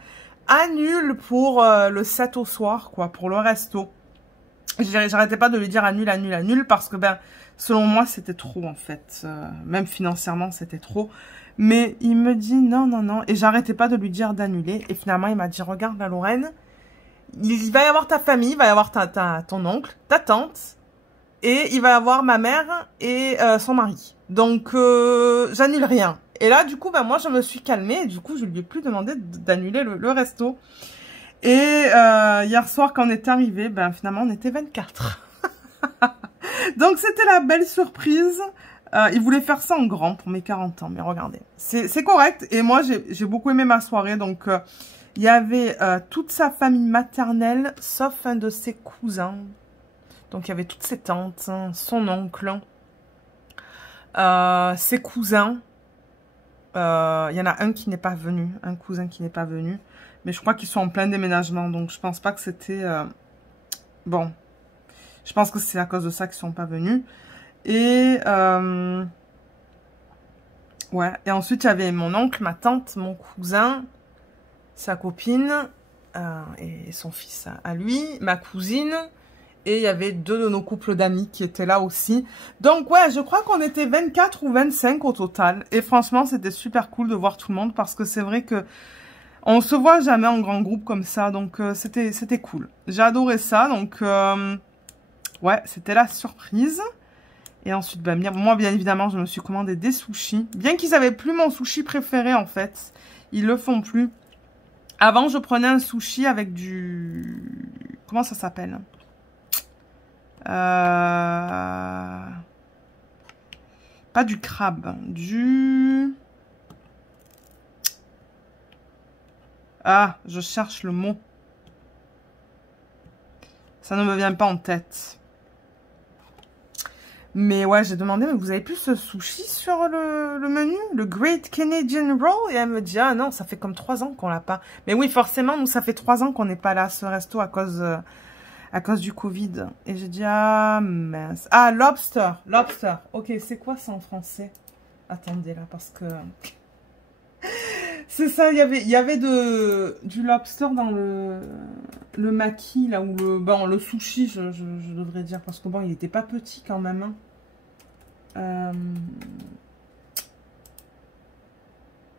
annule pour le 7 au soir, quoi, pour le resto. J'arrêtais pas de lui dire annule, annule, annule, parce que ben, selon moi, c'était trop en fait. Même financièrement, c'était trop. Mais il me dit non, non, non. Et j'arrêtais pas de lui dire d'annuler. Et finalement, il m'a dit, regarde la Lorraine, il va y avoir ta famille, il va y avoir ton oncle, ta tante, et il va y avoir ma mère et son mari. Donc, j'annule rien. Et là, du coup, ben, moi, je me suis calmée. Et du coup, je lui ai plus demandé d'annuler le resto. Et hier soir, quand on est arrivé, ben, finalement, on était 24. Donc, c'était la belle surprise. Il voulait faire ça en grand pour mes 40 ans. Mais regardez, c'est correct. Et moi, j'ai beaucoup aimé ma soirée. Donc, il y avait toute sa famille maternelle, sauf un de ses cousins. Donc, il y avait toutes ses tantes, son oncle, ses cousins. Il y en a un qui n'est pas venu, un cousin qui n'est pas venu. Mais je crois qu'ils sont en plein déménagement. Donc, je pense pas que c'était... Bon, je pense que c'est à cause de ça qu'ils sont pas venus. Et... ouais. Et ensuite, il y avait mon oncle, ma tante, mon cousin, sa copine et son fils à lui, ma cousine. Et il y avait 2 de nos couples d'amis qui étaient là aussi. Donc ouais, je crois qu'on était 24 ou 25 au total. Et franchement, c'était super cool de voir tout le monde parce que c'est vrai que on se voit jamais en grand groupe comme ça. Donc c'était cool. J'ai adoré ça. Donc ouais, c'était la surprise. Et ensuite, ben, moi bien évidemment, je me suis commandé des sushis. Bien qu'ils avaient plus mon sushi préféré en fait. Ils le font plus. Avant, je prenais un sushi avec du... Comment ça s'appelle ? Pas du crabe, du... Ah, je cherche le mot. Ça ne me vient pas en tête. Mais ouais, j'ai demandé, mais vous avez plus ce sushi sur le menu? Le Great Canadian Roll? Et elle me dit, ah non, ça fait comme 3 ans qu'on l'a pas. Mais oui, forcément, nous, ça fait 3 ans qu'on n'est pas là à ce resto à cause du Covid. Et j'ai dit, ah mince. Ah, lobster. Lobster. Ok, c'est quoi ça en français? Attendez là, parce que... c'est ça, il y avait du lobster dans le maki, là, ou le sushi, je devrais dire, parce que bon, il n'était pas petit quand même. Hein.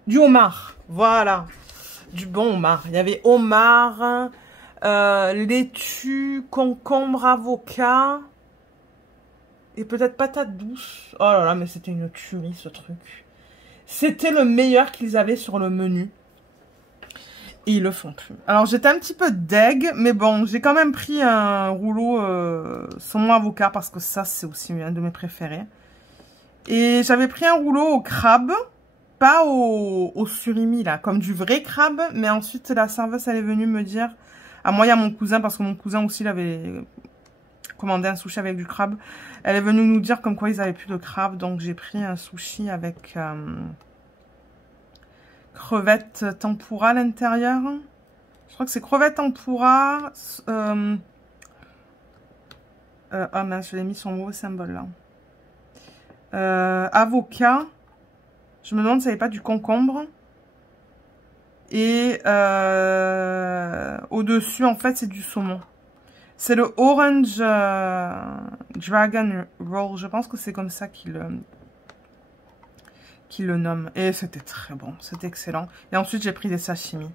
Du homard, voilà. Du bon homard. Il y avait homard... laitue, concombre, avocat et peut-être patate douce. Oh là là, mais c'était une tuerie ce truc. C'était le meilleur qu'ils avaient sur le menu. Et ils le font plus. Alors j'étais un petit peu deg, mais bon, j'ai quand même pris un rouleau saumon avocat parce que ça c'est aussi un de mes préférés. Et j'avais pris un rouleau au crabe, pas au surimi là, comme du vrai crabe, mais ensuite la serveuse elle est venue me dire... À moi et à mon cousin, parce que mon cousin aussi, il avait commandé un sushi avec du crabe. Elle est venue nous dire comme quoi ils n'avaient plus de crabe. Donc, j'ai pris un sushi avec crevettes tempura à l'intérieur. Je crois que c'est crevettes tempura. Ah mince, je l'ai mis sur le mauvais symbole là. Avocat. Je me demande si ça n'avait pas du concombre. Et au-dessus, en fait, c'est du saumon. C'est le Orange Dragon Roll. Je pense que c'est comme ça qu'il le nomme. Et c'était très bon. C'était excellent. Et ensuite, j'ai pris des sashimi.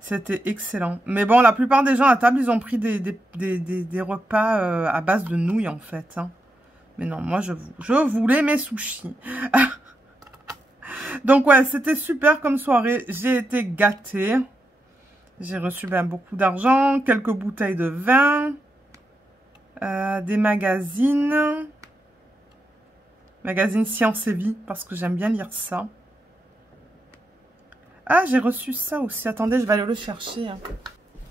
C'était excellent. Mais bon, la plupart des gens à table, ils ont pris des repas à base de nouilles, en fait. Hein. Mais non, moi, je voulais mes sushis. Donc ouais, c'était super comme soirée. J'ai été gâtée. J'ai reçu beaucoup d'argent, quelques bouteilles de vin, des magazines. Magazine Science et Vie, parce que j'aime bien lire ça. Ah, j'ai reçu ça aussi. Attendez, je vais aller le chercher. Hein.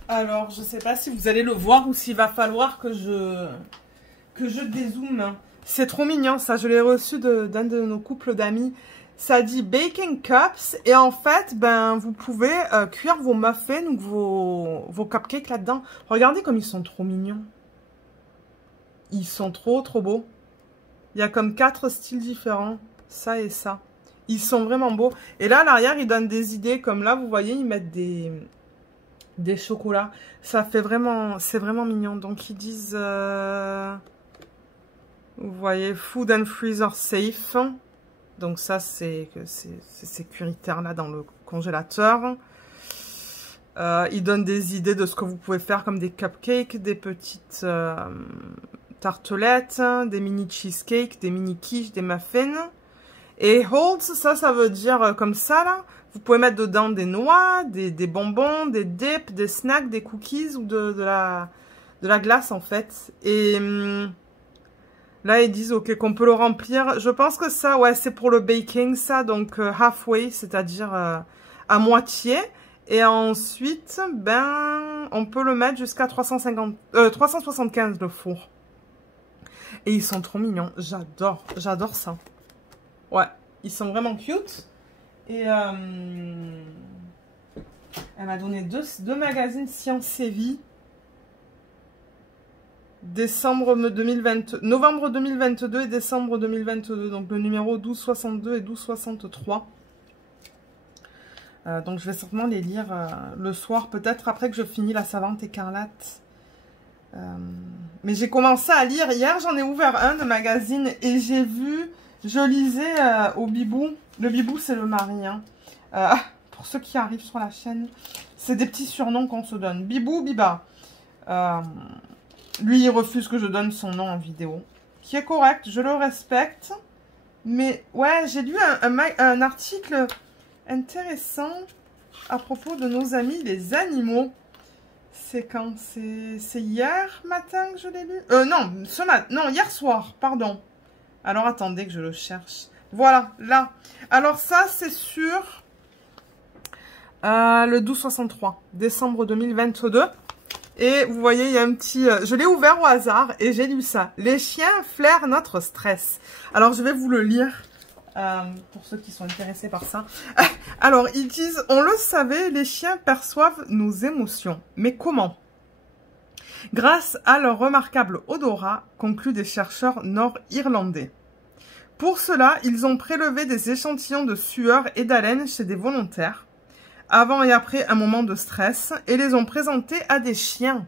Alors, je sais pas si vous allez le voir ou s'il va falloir que je dézoome. C'est trop mignon, ça. Je l'ai reçu d'un de nos couples d'amis. Ça dit Baking Cups. Et en fait, ben, vous pouvez cuire vos muffins ou vos cupcakes là-dedans. Regardez comme ils sont trop mignons. Ils sont trop beaux. Il y a comme 4 styles différents. Ça et ça. Ils sont vraiment beaux. Et là, à l'arrière, ils donnent des idées. Comme là, vous voyez, ils mettent des chocolats. Ça fait vraiment... C'est vraiment mignon. Donc, ils disent... vous voyez, Food and Freezer Safe. Donc, ça, c'est sécuritaire, là, dans le congélateur. Ils donnent des idées de ce que vous pouvez faire, comme des cupcakes, des petites tartelettes, des mini cheesecakes, des mini quiches, des muffins. Et holds, ça veut dire comme ça, là. Vous pouvez mettre dedans des noix, des bonbons, des dips, des snacks, des cookies ou de la glace, en fait. Et là, ils disent, ok, qu'on peut le remplir. Je pense que ça, ouais, c'est pour le baking, ça. Donc, halfway, c'est-à-dire à moitié. Et ensuite, ben, on peut le mettre jusqu'à 375, le four. Et ils sont trop mignons. J'adore ça. Ouais, ils sont vraiment cute. Et elle m'a donné deux magazines Science et Vie. Novembre 2022 et décembre 2022. Donc le numéro 1262 et 1263. Donc je vais certainement les lire le soir, peut-être après que je finis La Savante Écarlate. Mais j'ai commencé à lire. Hier, j'en ai ouvert un de magazine et j'ai vu... Je lisais au Bibou. Le Bibou, c'est le mari. Hein. Pour ceux qui arrivent sur la chaîne, c'est des petits surnoms qu'on se donne. Bibou, Biba. Lui, il refuse que je donne son nom en vidéo. Qui est correct, je le respecte. Mais ouais, j'ai lu un article intéressant à propos de nos amis les animaux. C'est quand? C'est hier matin que je l'ai lu? Non, hier soir, pardon. Alors, attendez que je le cherche. Voilà, là. Alors, ça, c'est sur le 1263, décembre 2022. Et vous voyez, il y a un petit... je l'ai ouvert au hasard et j'ai lu ça. Les chiens flairent notre stress. Alors, je vais vous le lire pour ceux qui sont intéressés par ça. Alors, ils disent, on le savait, les chiens perçoivent nos émotions. Mais comment? Grâce à leur remarquable odorat, concluent des chercheurs nord-irlandais. Pour cela, ils ont prélevé des échantillons de sueur et d'haleine chez des volontaires, avant et après un moment de stress, et les ont présentés à des chiens.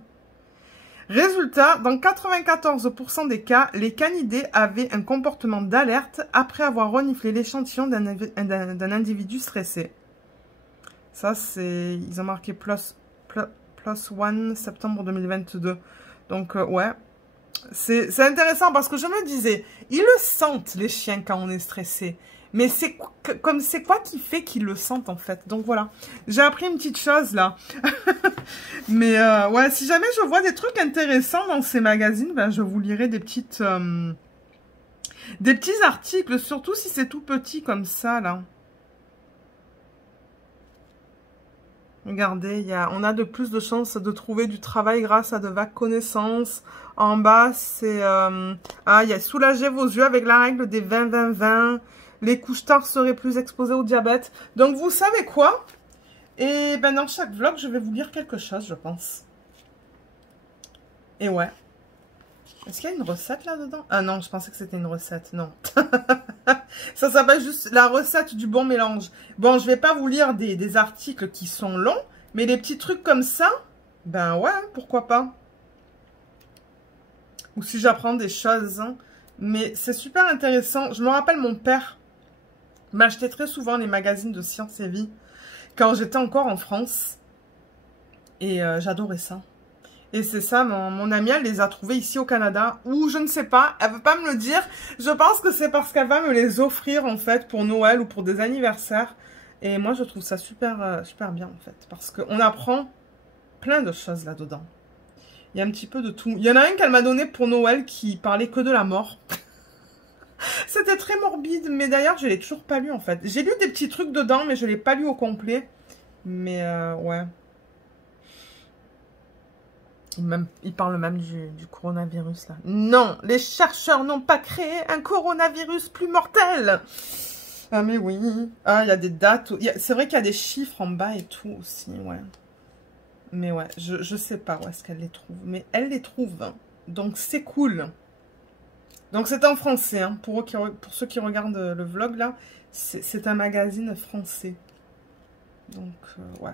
Résultat, dans 94% des cas, les canidés avaient un comportement d'alerte après avoir reniflé l'échantillon d'un individu stressé. Ça, c'est... Ils ont marqué plus 1 septembre 2022. Donc, ouais. C'est intéressant parce que je me disais, ils le sentent, les chiens, quand on est stressé. Mais c'est quoi qui fait qu'ils le sentent, en fait. Donc, voilà. J'ai appris une petite chose, là. Mais, ouais, si jamais je vois des trucs intéressants dans ces magazines, ben, je vous lirai des petits articles, surtout si c'est tout petit comme ça, là. Regardez, on a de plus de chances de trouver du travail grâce à de vagues connaissances. En bas, c'est... il y a soulager vos yeux avec la règle des 20-20-20. Les couches-tard seraient plus exposés au diabète. Donc, vous savez quoi? Et ben, dans chaque vlog, je vais vous lire quelque chose, je pense. Et ouais. Est-ce qu'il y a une recette là-dedans? Ah non, je pensais que c'était une recette. Non. Ça s'appelle juste la recette du bon mélange. Bon, je vais pas vous lire des articles qui sont longs, mais des petits trucs comme ça, ben ouais, pourquoi pas. Ou si j'apprends des choses. Hein. Mais c'est super intéressant. Je me rappelle, mon père m'achetait très souvent les magazines de Science et Vie quand j'étais encore en France. Et j'adorais ça. Et c'est ça, mon amie, elle les a trouvés ici au Canada, ou je ne sais pas, elle veut pas me le dire. Je pense que c'est parce qu'elle va me les offrir, en fait, pour Noël ou pour des anniversaires. Et moi, je trouve ça super, super bien, en fait, parce qu'on apprend plein de choses là-dedans. Il y a un petit peu de tout. Il y en a un qu'elle m'a donné pour Noël qui parlait que de la mort. C'était très morbide, mais d'ailleurs, je l'ai toujours pas lu, en fait. J'ai lu des petits trucs dedans, mais je l'ai pas lu au complet. Mais, ouais. Il parle même du coronavirus, là. Non, les chercheurs n'ont pas créé un coronavirus plus mortel. Ah, mais oui. Ah, il y a des dates. C'est vrai qu'il y a des chiffres en bas et tout aussi, ouais. Mais ouais, je sais pas où est-ce qu'elle les trouve. Mais elle les trouve, hein. Donc, c'est cool. Donc, c'est en français, hein. Pour ceux qui regardent le vlog, là, c'est un magazine français. Donc, ouais.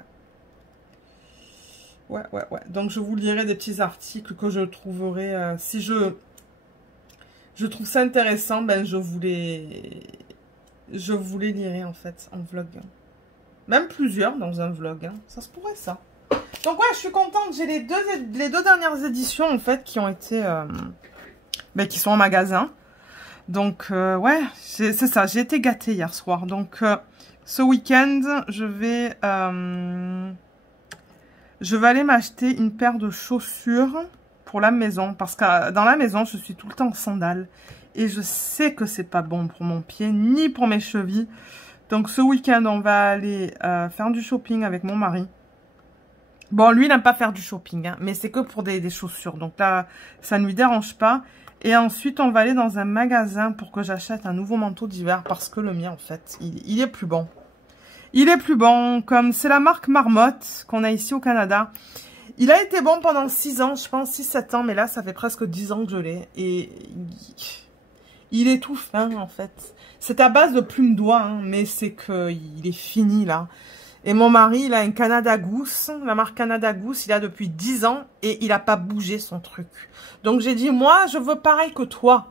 Ouais. Donc, je vous lirai des petits articles que je trouverai. Si je trouve ça intéressant, ben, je vous les lirai, en fait, en vlog. Même plusieurs dans un vlog. Hein. Ça se pourrait, ça. Donc, ouais, je suis contente. J'ai les deux dernières éditions, en fait, qui ont été... ben, qui sont en magasin. Donc, ouais, c'est ça. J'ai été gâtée hier soir. Donc, ce week-end, je vais aller m'acheter une paire de chaussures pour la maison. Parce que dans la maison, je suis tout le temps en sandales. Et je sais que c'est pas bon pour mon pied, ni pour mes chevilles. Donc, ce week-end, on va aller faire du shopping avec mon mari. Bon, lui, il n'aime pas faire du shopping, hein, mais c'est que pour des chaussures. Donc là, ça ne lui dérange pas. Et ensuite, on va aller dans un magasin pour que j'achète un nouveau manteau d'hiver. Parce que le mien, en fait, il est plus bon. Il est plus bon. Comme c'est la marque Marmotte qu'on a ici au Canada. Il a été bon pendant 6 ans, je pense, 6-7 ans. Mais là, ça fait presque 10 ans que je l'ai. Et il est tout fin, en fait. C'est à base de plume d'oie, hein, mais c'est qu'il est fini, là. Et mon mari, il a un Canada Goose, la marque Canada Goose, il a depuis 10 ans et il n'a pas bougé son truc. Donc j'ai dit, moi, je veux pareil que toi.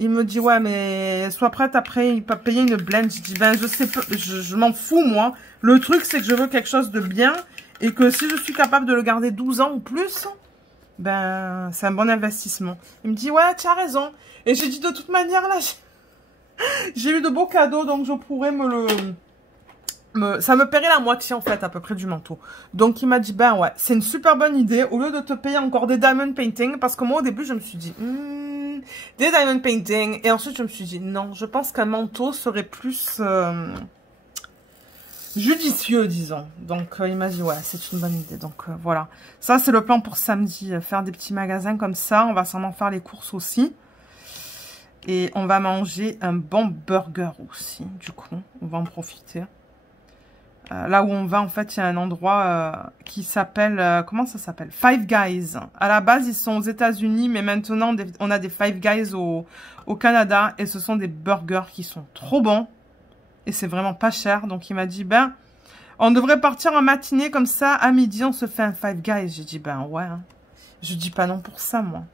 Il me dit, ouais, mais sois prête après, il peut payer une blende. Je dis, ben, je sais pas, je m'en fous, moi. Le truc, c'est que je veux quelque chose de bien et que si je suis capable de le garder 12 ans ou plus, ben, c'est un bon investissement. Il me dit, ouais, tu as raison. Et j'ai dit, de toute manière, là, j'ai eu de beaux cadeaux, donc je pourrais ça me paierait la moitié en fait à peu près du manteau. Donc il m'a dit ben ouais c'est une super bonne idée au lieu de te payer encore des diamond painting, parce que moi au début je me suis dit des diamond painting et ensuite je me suis dit non, je pense qu'un manteau serait plus judicieux disons. Donc il m'a dit ouais c'est une bonne idée. Donc voilà, ça c'est le plan pour samedi, faire des petits magasins comme ça. On va sûrement faire les courses aussi. Et on va manger un bon burger aussi du coup, on va en profiter. Là où on va, en fait, il y a un endroit qui s'appelle... comment ça s'appelle? Five Guys. À la base, ils sont aux États-Unis, mais maintenant, on a des Five Guys au Canada. Et ce sont des burgers qui sont trop bons. Et c'est vraiment pas cher. Donc, il m'a dit, ben, on devrait partir en matinée comme ça. À midi, on se fait un Five Guys. J'ai dit, ben ouais. Hein. Je dis pas non pour ça, moi.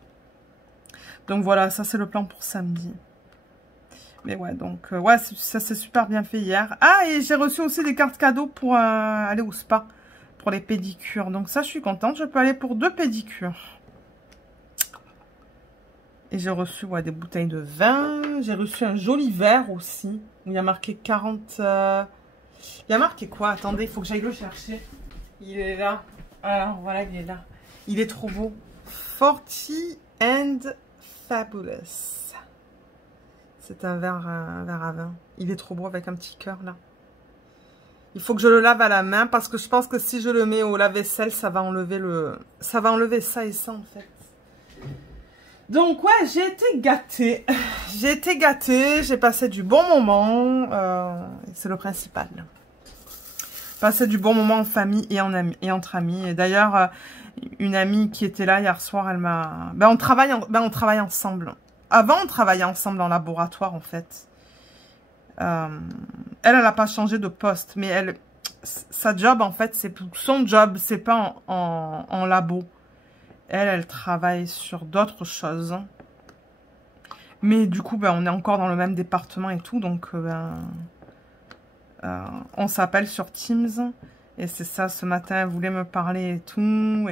Donc, voilà, ça, c'est le plan pour samedi. Mais ouais, donc, ouais, ça s'est super bien fait hier. Ah, et j'ai reçu aussi des cartes cadeaux pour aller au spa, pour les pédicures. Donc ça, je suis contente. Je peux aller pour 2 pédicures. Et j'ai reçu ouais, des bouteilles de vin. J'ai reçu un joli verre aussi. Où il y a marqué 40... Il y a marqué quoi? Attendez, il faut que j'aille le chercher. Il est là. Alors, voilà, il est là. Il est trop beau. 40 and Fabulous. C'est un verre à vin. Il est trop beau avec un petit cœur là. Il faut que je le lave à la main parce que je pense que si je le mets au lave-vaisselle, ça va enlever ça et ça en fait. Donc ouais, j'ai été gâtée. J'ai été gâtée, j'ai passé du bon moment. C'est le principal. Passer du bon moment en famille et entre amis. Et d'ailleurs, une amie qui était là hier soir, elle m'a... on travaille ensemble. Avant, on travaillait ensemble en laboratoire, en fait. Elle n'a pas changé de poste, mais sa job, en fait, son job, c'est pas en labo. Elle travaille sur d'autres choses. Mais du coup, on est encore dans le même département et tout, donc on s'appelle sur Teams. Et c'est ça, ce matin, elle voulait me parler et tout.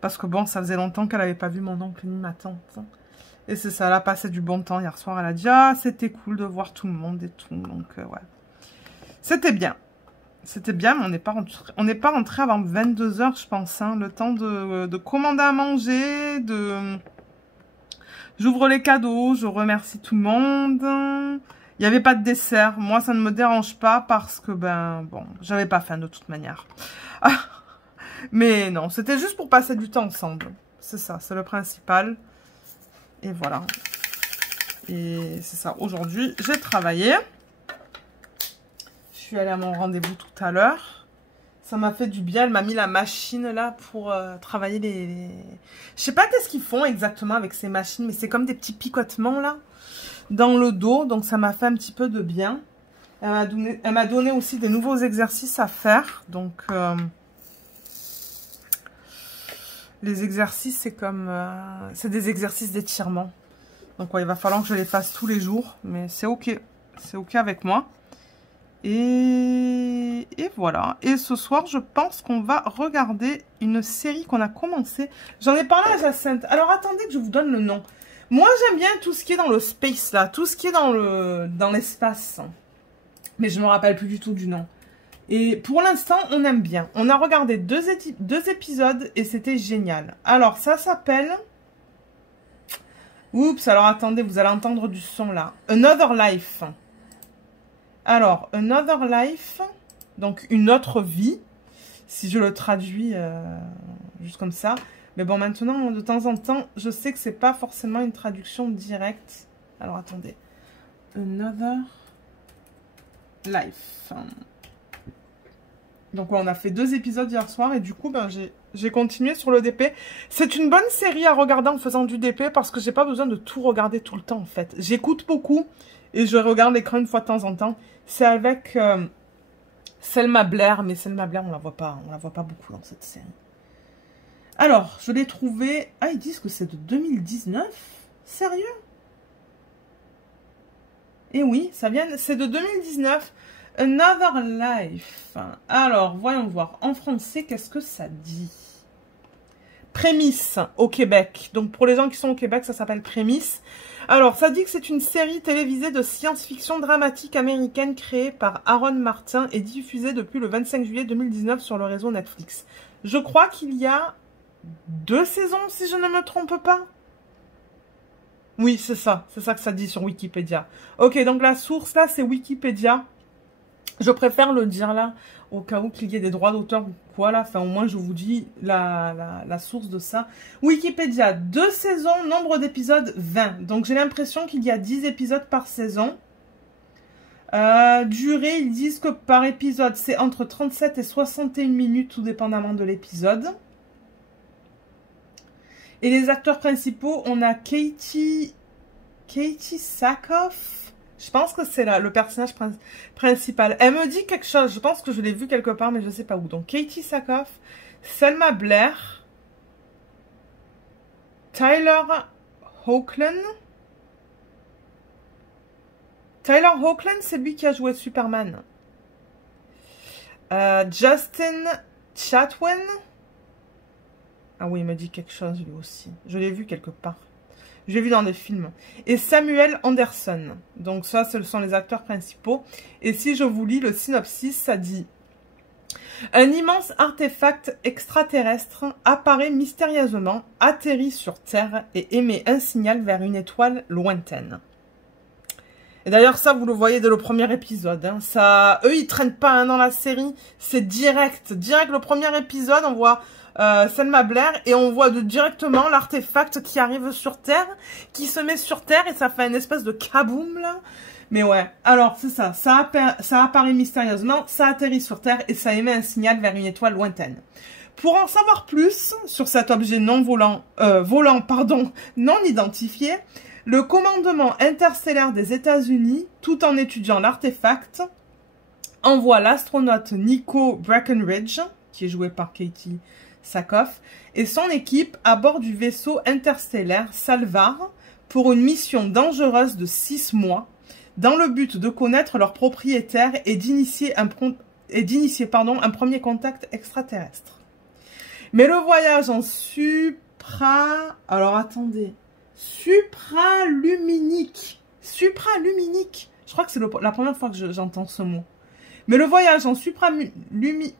Parce que bon, ça faisait longtemps qu'elle n'avait pas vu mon oncle ni ma tante. Et c'est ça, elle a passé du bon temps hier soir. Elle a dit, ah, c'était cool de voir tout le monde et tout. Donc, ouais. C'était bien. C'était bien, mais on n'est pas rentré avant 22 h, je pense. Hein, le temps de commander à manger, de J'ouvre les cadeaux, je remercie tout le monde. Il n'y avait pas de dessert. Moi, ça ne me dérange pas parce que, ben, bon, j'avais pas faim de toute manière. Mais non, c'était juste pour passer du temps ensemble. C'est ça, c'est le principal. Et voilà. Et c'est ça, aujourd'hui, j'ai travaillé. Je suis allée à mon rendez-vous tout à l'heure. Ça m'a fait du bien. Elle m'a mis la machine là pour travailler les... Je sais pas qu'est-ce qu'ils font exactement avec ces machines, mais c'est comme des petits picotements là, dans le dos. Donc ça m'a fait un petit peu de bien. Elle m'a donné aussi des nouveaux exercices à faire. Donc... les exercices, c'est comme... c'est des exercices d'étirement. Donc, ouais, il va falloir que je les fasse tous les jours. Mais c'est OK. C'est OK avec moi. Et voilà. Et ce soir, je pense qu'on va regarder une série qu'on a commencé. J'en ai parlé à Jacinthe. Alors, attendez que je vous donne le nom. Moi, j'aime bien tout ce qui est dans le space, là. Tout ce qui est dans l'espace. Mais je me rappelle plus du tout du nom. Et pour l'instant, on aime bien. On a regardé deux épisodes et c'était génial. Alors, ça s'appelle... Oups, alors attendez, vous allez entendre du son là. Another Life. Alors, Another Life, donc une autre vie, si je le traduis juste comme ça. Mais bon, maintenant, de temps en temps, je sais que c'est pas forcément une traduction directe. Alors, attendez. Another Life. Donc, ouais, on a fait 2 épisodes hier soir et du coup, ben, j'ai continué sur le DP. C'est une bonne série à regarder en faisant du DP parce que j'ai pas besoin de tout regarder tout le temps, en fait. J'écoute beaucoup et je regarde l'écran une fois de temps en temps. C'est avec Selma Blair, mais Selma Blair, on la voit pas beaucoup dans cette série. Alors, je l'ai trouvé... Ah, ils disent que c'est de 2019? Sérieux? Eh oui, ça vient... C'est de 2019. Another Life. Alors, voyons voir. En français, qu'est-ce que ça dit? Prémisse au Québec. Donc, pour les gens qui sont au Québec, ça s'appelle Prémisse. Alors, ça dit que c'est une série télévisée de science-fiction dramatique américaine créée par Aaron Martin et diffusée depuis le 25 juillet 2019 sur le réseau Netflix. Je crois qu'il y a 2 saisons, si je ne me trompe pas. Oui, c'est ça. C'est ça que ça dit sur Wikipédia. Ok, donc la source, là, c'est Wikipédia. Je préfère le dire là, au cas où qu'il y ait des droits d'auteur ou quoi là. Enfin, au moins, je vous dis la source de ça. Wikipédia, 2 saisons, nombre d'épisodes 20. Donc, j'ai l'impression qu'il y a 10 épisodes par saison. Durée, ils disent que par épisode, c'est entre 37 et 61 minutes, tout dépendamment de l'épisode. Et les acteurs principaux, on a Katie Sackhoff. Je pense que c'est le personnage principal. Elle me dit quelque chose. Je pense que je l'ai vu quelque part, mais je ne sais pas où. Donc, Katie Sackhoff, Selma Blair, Tyler Hoechlin. Tyler Hoechlin, c'est lui qui a joué Superman. Justin Chatwin. Ah oui, il me dit quelque chose, lui aussi. Je l'ai vu quelque part. Je l'ai vu dans des films. Et Samuel Anderson. Donc ça, ce sont les acteurs principaux. Et si je vous lis le synopsis, ça dit... Un immense artefact extraterrestre apparaît mystérieusement, atterrit sur Terre et émet un signal vers une étoile lointaine. Et d'ailleurs, ça, vous le voyez dès le premier épisode. Hein. Ça, eux, ils traînent pas hein, dans la série. C'est direct. Direct, le premier épisode, on voit... Selma Blair et on voit directement l'artefact qui arrive sur Terre, qui se met sur Terre et ça fait une espèce de kaboom là. Mais ouais, alors c'est ça, ça apparaît mystérieusement, ça atterrit sur Terre et ça émet un signal vers une étoile lointaine. Pour en savoir plus sur cet objet non identifié, le commandement interstellaire des États-Unis, tout en étudiant l'artefact, envoie l'astronaute Nico Breckenridge, qui est joué par Katie Sackhoff, et son équipe à bord du vaisseau interstellaire Salvar pour une mission dangereuse de 6 mois, dans le but de connaître leurs propriétaires et d'initier un premier contact extraterrestre. Mais le voyage en alors attendez, supraluminique, je crois que c'est la première fois que j'entends ce mot. Mais le voyage en supraluminique,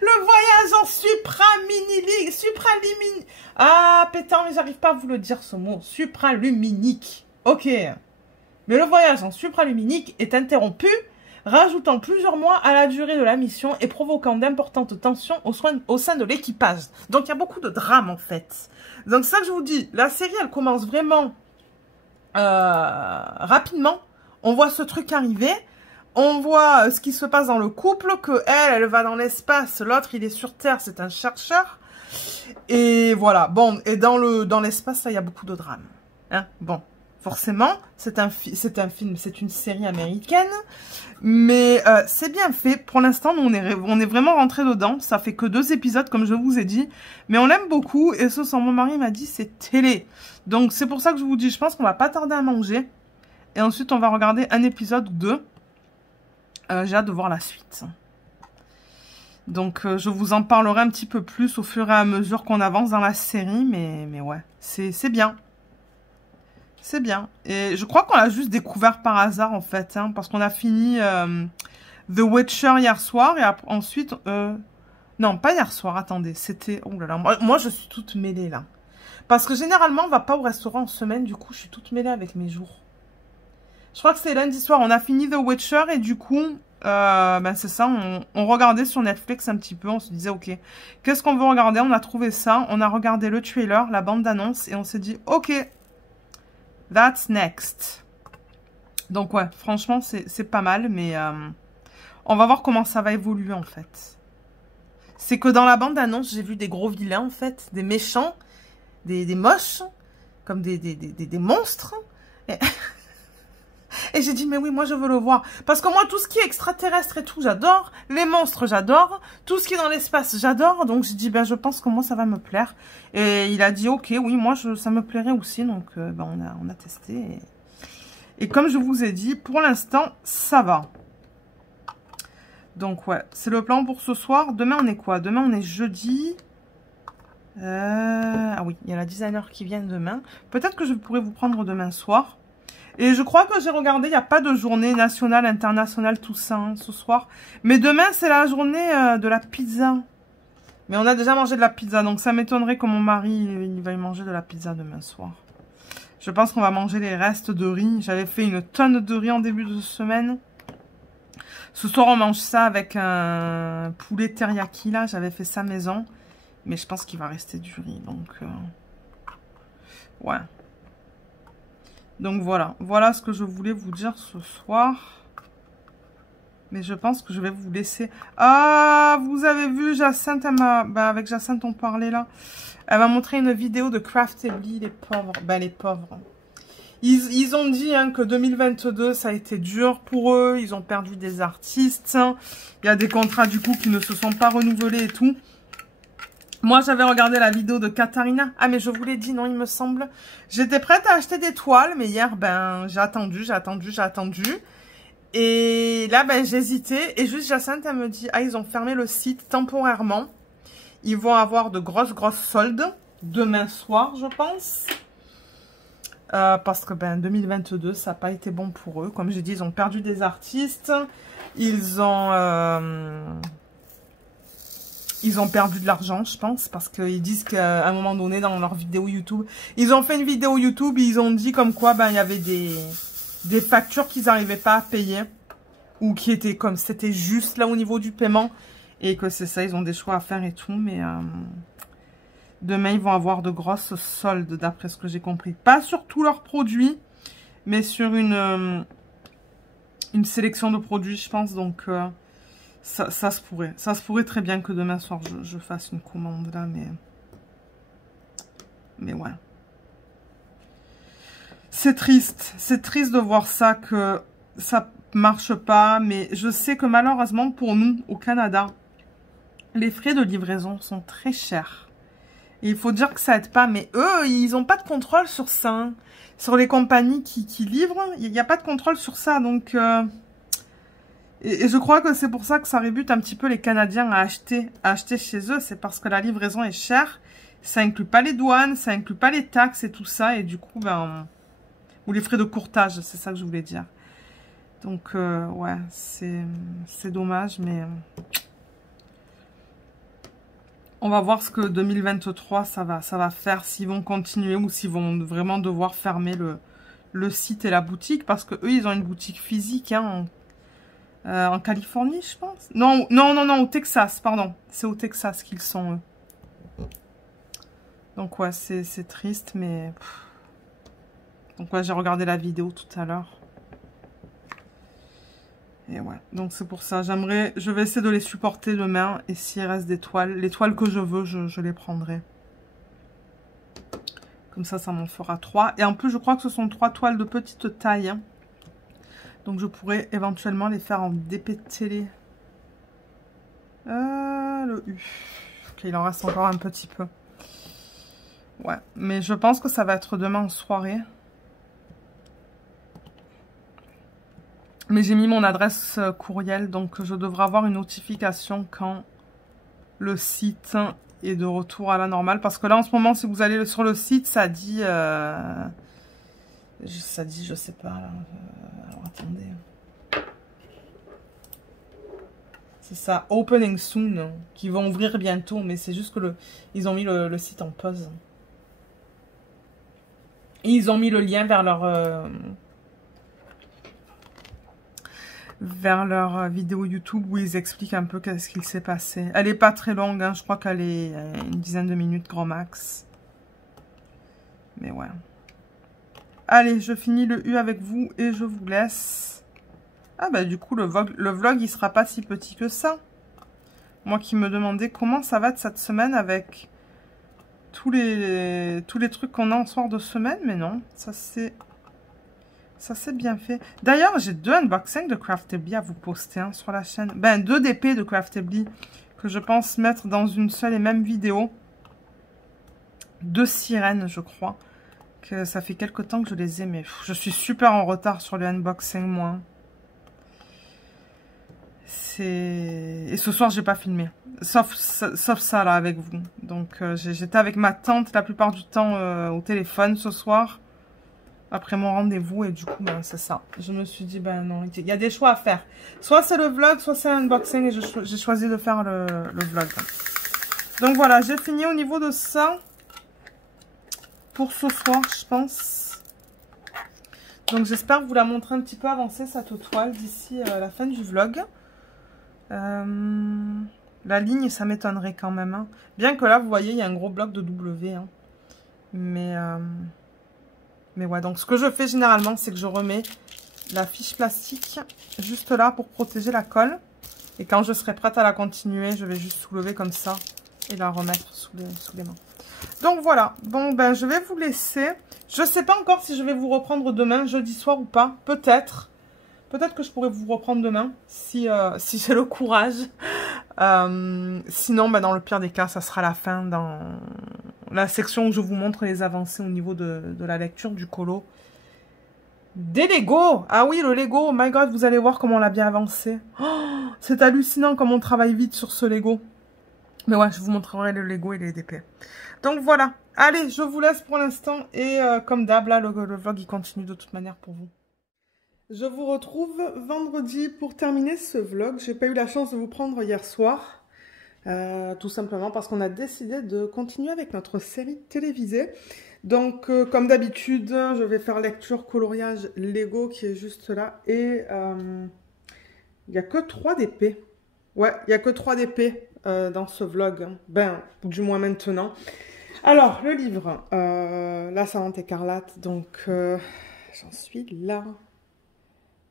le voyage en supraluminique. Ah, pétant, mais j'arrive pas à vous le dire ce mot. Supraluminique. Ok. Mais le voyage en supraluminique est interrompu, rajoutant plusieurs mois à la durée de la mission et provoquant d'importantes tensions au sein de l'équipage. Donc, il y a beaucoup de drame, en fait. Donc, ça que je vous dis, la série, elle commence vraiment rapidement. On voit ce truc arriver. On voit ce qui se passe dans le couple, que elle va dans l'espace, l'autre, il est sur Terre, c'est un chercheur. Et voilà. Bon, et dans l'espace, là, il y a beaucoup de drame. Hein, bon. Forcément, c'est un film, c'est une série américaine, mais c'est bien fait. Pour l'instant, on est vraiment rentré dedans. Ça fait que 2 épisodes, comme je vous ai dit, mais on l'aime beaucoup. Et ce, sans mon mari m'a dit, c'est télé. Donc c'est pour ça que je vous dis, je pense qu'on va pas tarder à manger. Et ensuite, on va regarder un épisode ou 2. J'ai hâte de voir la suite. Donc je vous en parlerai un petit peu plus au fur et à mesure qu'on avance dans la série, mais ouais, c'est bien. C'est bien. Et je crois qu'on l'a juste découvert par hasard, en fait. Hein, parce qu'on a fini The Witcher hier soir. Et ensuite... non, pas hier soir. Attendez. C'était... Oh là là. Moi, je suis toute mêlée, là. Parce que généralement, on va pas au restaurant en semaine. Du coup, je suis toute mêlée avec mes jours. Je crois que c'était lundi soir. On a fini The Witcher. Et du coup... ben c'est ça. On regardait sur Netflix un petit peu. On se disait, ok, qu'est-ce qu'on veut regarder? On a trouvé ça. On a regardé le trailer, la bande-annonce. Et on s'est dit, ok... That's next. Donc ouais, franchement, c'est pas mal, mais on va voir comment ça va évoluer, en fait. C'est que dans la bande-annonce, j'ai vu des gros vilains, en fait, des méchants, des moches, comme des monstres. Et j'ai dit, mais oui, moi, je veux le voir. Parce que moi, tout ce qui est extraterrestre et tout, j'adore. Les monstres, j'adore. Tout ce qui est dans l'espace, j'adore. Donc, j'ai dit, ben, je pense que moi, ça va me plaire. Et il a dit, ok, oui, moi, ça me plairait aussi. Donc, ben, on a testé. Et comme je vous ai dit, pour l'instant, ça va. Donc, ouais, c'est le plan pour ce soir. Demain, on est quoi? Demain, on est jeudi. Ah oui, il y a la designer qui vient demain. Peut-être que je pourrais vous prendre demain soir. Et je crois que j'ai regardé, il n'y a pas de journée nationale, internationale, tout ça, hein, ce soir. Mais demain, c'est la journée de la pizza. Mais on a déjà mangé de la pizza, donc ça m'étonnerait que mon mari, il va y manger de la pizza demain soir. Je pense qu'on va manger les restes de riz. J'avais fait une tonne de riz en début de semaine. Ce soir, on mange ça avec un poulet teriyaki, là. J'avais fait ça maison. Mais je pense qu'il va rester du riz, donc... ouais. Donc voilà, voilà ce que je voulais vous dire ce soir. Mais je pense que je vais vous laisser. Ah, vous avez vu, Jacinthe, elle m'a... Ben, avec Jacinthe, on parlait là. Elle m'a montré une vidéo de Craftedly, les pauvres. Ben, les pauvres. Ils ont dit hein, que 2022, ça a été dur pour eux. Ils ont perdu des artistes. Il y a des contrats, du coup, qui ne se sont pas renouvelés et tout. Moi, j'avais regardé la vidéo de Katharina. Ah, mais je vous l'ai dit, non, il me semble. J'étais prête à acheter des toiles, mais hier, ben, j'ai attendu. Et là, ben, j'hésitais. Et juste, Jacinthe, elle me dit, ah, ils ont fermé le site temporairement. Ils vont avoir de grosses soldes demain soir, je pense. Parce que, ben, 2022, ça n'a pas été bon pour eux. Comme j'ai dit, ils ont perdu des artistes. Ils ont perdu de l'argent, je pense, parce qu'ils disent qu'à un moment donné, dans leur vidéo YouTube, ils ont fait une vidéo YouTube et ils ont dit comme quoi, ben, il y avait des factures qu'ils n'arrivaient pas à payer ou qui étaient comme, c'était juste là au niveau du paiement et que c'est ça, ils ont des choix à faire et tout, mais demain, ils vont avoir de grosses soldes, d'après ce que j'ai compris. Pas sur tous leurs produits, mais sur une sélection de produits, je pense, donc... Ça se pourrait. Ça se pourrait très bien que demain soir, je fasse une commande là, mais ouais. C'est triste. C'est triste de voir ça, que ça marche pas. Mais je sais que malheureusement pour nous, au Canada, les frais de livraison sont très chers. Et il faut dire que ça aide pas. Mais eux, ils n'ont pas de contrôle sur ça. Hein. Sur les compagnies qui livrent, il n'y a pas de contrôle sur ça. Donc... Et je crois que c'est pour ça que ça rebute un petit peu les Canadiens à acheter chez eux. C'est parce que la livraison est chère. Ça inclut pas les douanes, ça inclut pas les taxes et tout ça. Et du coup, ben... Ou les frais de courtage, c'est ça que je voulais dire. Donc, ouais, c'est dommage, mais... On va voir ce que 2023 ça va faire, s'ils vont continuer ou s'ils vont vraiment devoir fermer le site et la boutique, parce que eux ils ont une boutique physique hein, en Californie, je pense. Non, au Texas, pardon. C'est au Texas qu'ils sont, eux. Donc ouais, c'est triste, mais... Donc ouais, j'ai regardé la vidéo tout à l'heure. Et ouais, donc c'est pour ça. Je vais essayer de les supporter demain. Et s'il reste des toiles, les toiles que je veux, je les prendrai. Comme ça m'en fera 3. Et en plus, je crois que ce sont 3 toiles de petite taille. Hein. Donc je pourrais éventuellement les faire en DP télé. Le U. Ok, il en reste encore un petit peu. Ouais, mais je pense que ça va être demain en soirée. Mais j'ai mis mon adresse courriel, donc je devrais avoir une notification quand le site est de retour à la normale. Parce que là, en ce moment, si vous allez sur le site, ça dit... je sais pas. Là, alors, attendez. C'est ça, opening soon, qui vont ouvrir bientôt. Mais c'est juste que ils ont mis le site en pause. Et ils ont mis le lien vers leur vidéo YouTube où ils expliquent un peu qu'est-ce qu'il s'est passé. Elle est pas très longue, hein, je crois qu'elle est une dizaine de minutes grand max. Mais ouais. Allez, je finis le U avec vous et je vous laisse. Ah bah du coup le vlog il sera pas si petit que ça. Moi qui me demandais comment ça va de cette semaine avec tous les trucs qu'on a en soir de semaine, mais non, ça c'est bien fait. D'ailleurs, j'ai 2 unboxings de Craftedly à vous poster hein, sur la chaîne. Ben, 2 DP de Craftedly que je pense mettre dans une seule et même vidéo. 2 sirènes, je crois. Que ça fait quelques temps que je les ai, mais je suis super en retard sur le unboxing, moi. Et ce soir, j'ai pas filmé. Sauf ça, là, avec vous. Donc, j'étais avec ma tante la plupart du temps au téléphone ce soir. Après mon rendez-vous, et du coup, ben, c'est ça. Je me suis dit, ben non, il y a des choix à faire. Soit c'est le vlog, soit c'est l'unboxing, et j'ai choisi de faire le vlog. Donc voilà, j'ai fini au niveau de ça. Pour ce soir, je pense. Donc j'espère vous la montrer un petit peu avancée, cette toile, d'ici la fin du vlog. La ligne, ça m'étonnerait quand même. Hein. Bien que là, vous voyez, il y a un gros bloc de W. Hein. Mais ouais, donc ce que je fais généralement, c'est que je remets la fiche plastique juste là pour protéger la colle. Et quand je serai prête à la continuer, je vais juste soulever comme ça et la remettre sous les mains. Donc voilà, bon ben je vais vous laisser. Je ne sais pas encore si je vais vous reprendre demain, jeudi soir ou pas. Peut-être. Peut-être que je pourrais vous reprendre demain, si j'ai le courage. Sinon, ben, dans le pire des cas, ça sera la fin dans la section où je vous montre les avancées au niveau de la lecture du colo. Des Lego. Ah oui, le Lego. Oh my God, vous allez voir comment on l'a bien avancé. Oh, c'est hallucinant comme on travaille vite sur ce Lego. Mais ouais, je vous montrerai le Lego et les DP. Donc voilà. Allez, je vous laisse pour l'instant. Et comme d'hab, là, le vlog, il continue de toute manière pour vous. Je vous retrouve vendredi pour terminer ce vlog. J'ai pas eu la chance de vous prendre hier soir. Tout simplement parce qu'on a décidé de continuer avec notre série télévisée. Donc, comme d'habitude, je vais faire lecture, coloriage, Lego qui est juste là. Et il n'y a que 3 DP. Ouais, il n'y a que 3 DP dans ce vlog. Ben, du moins maintenant. Alors, le livre. La Savante Écarlate. Donc, j'en suis là.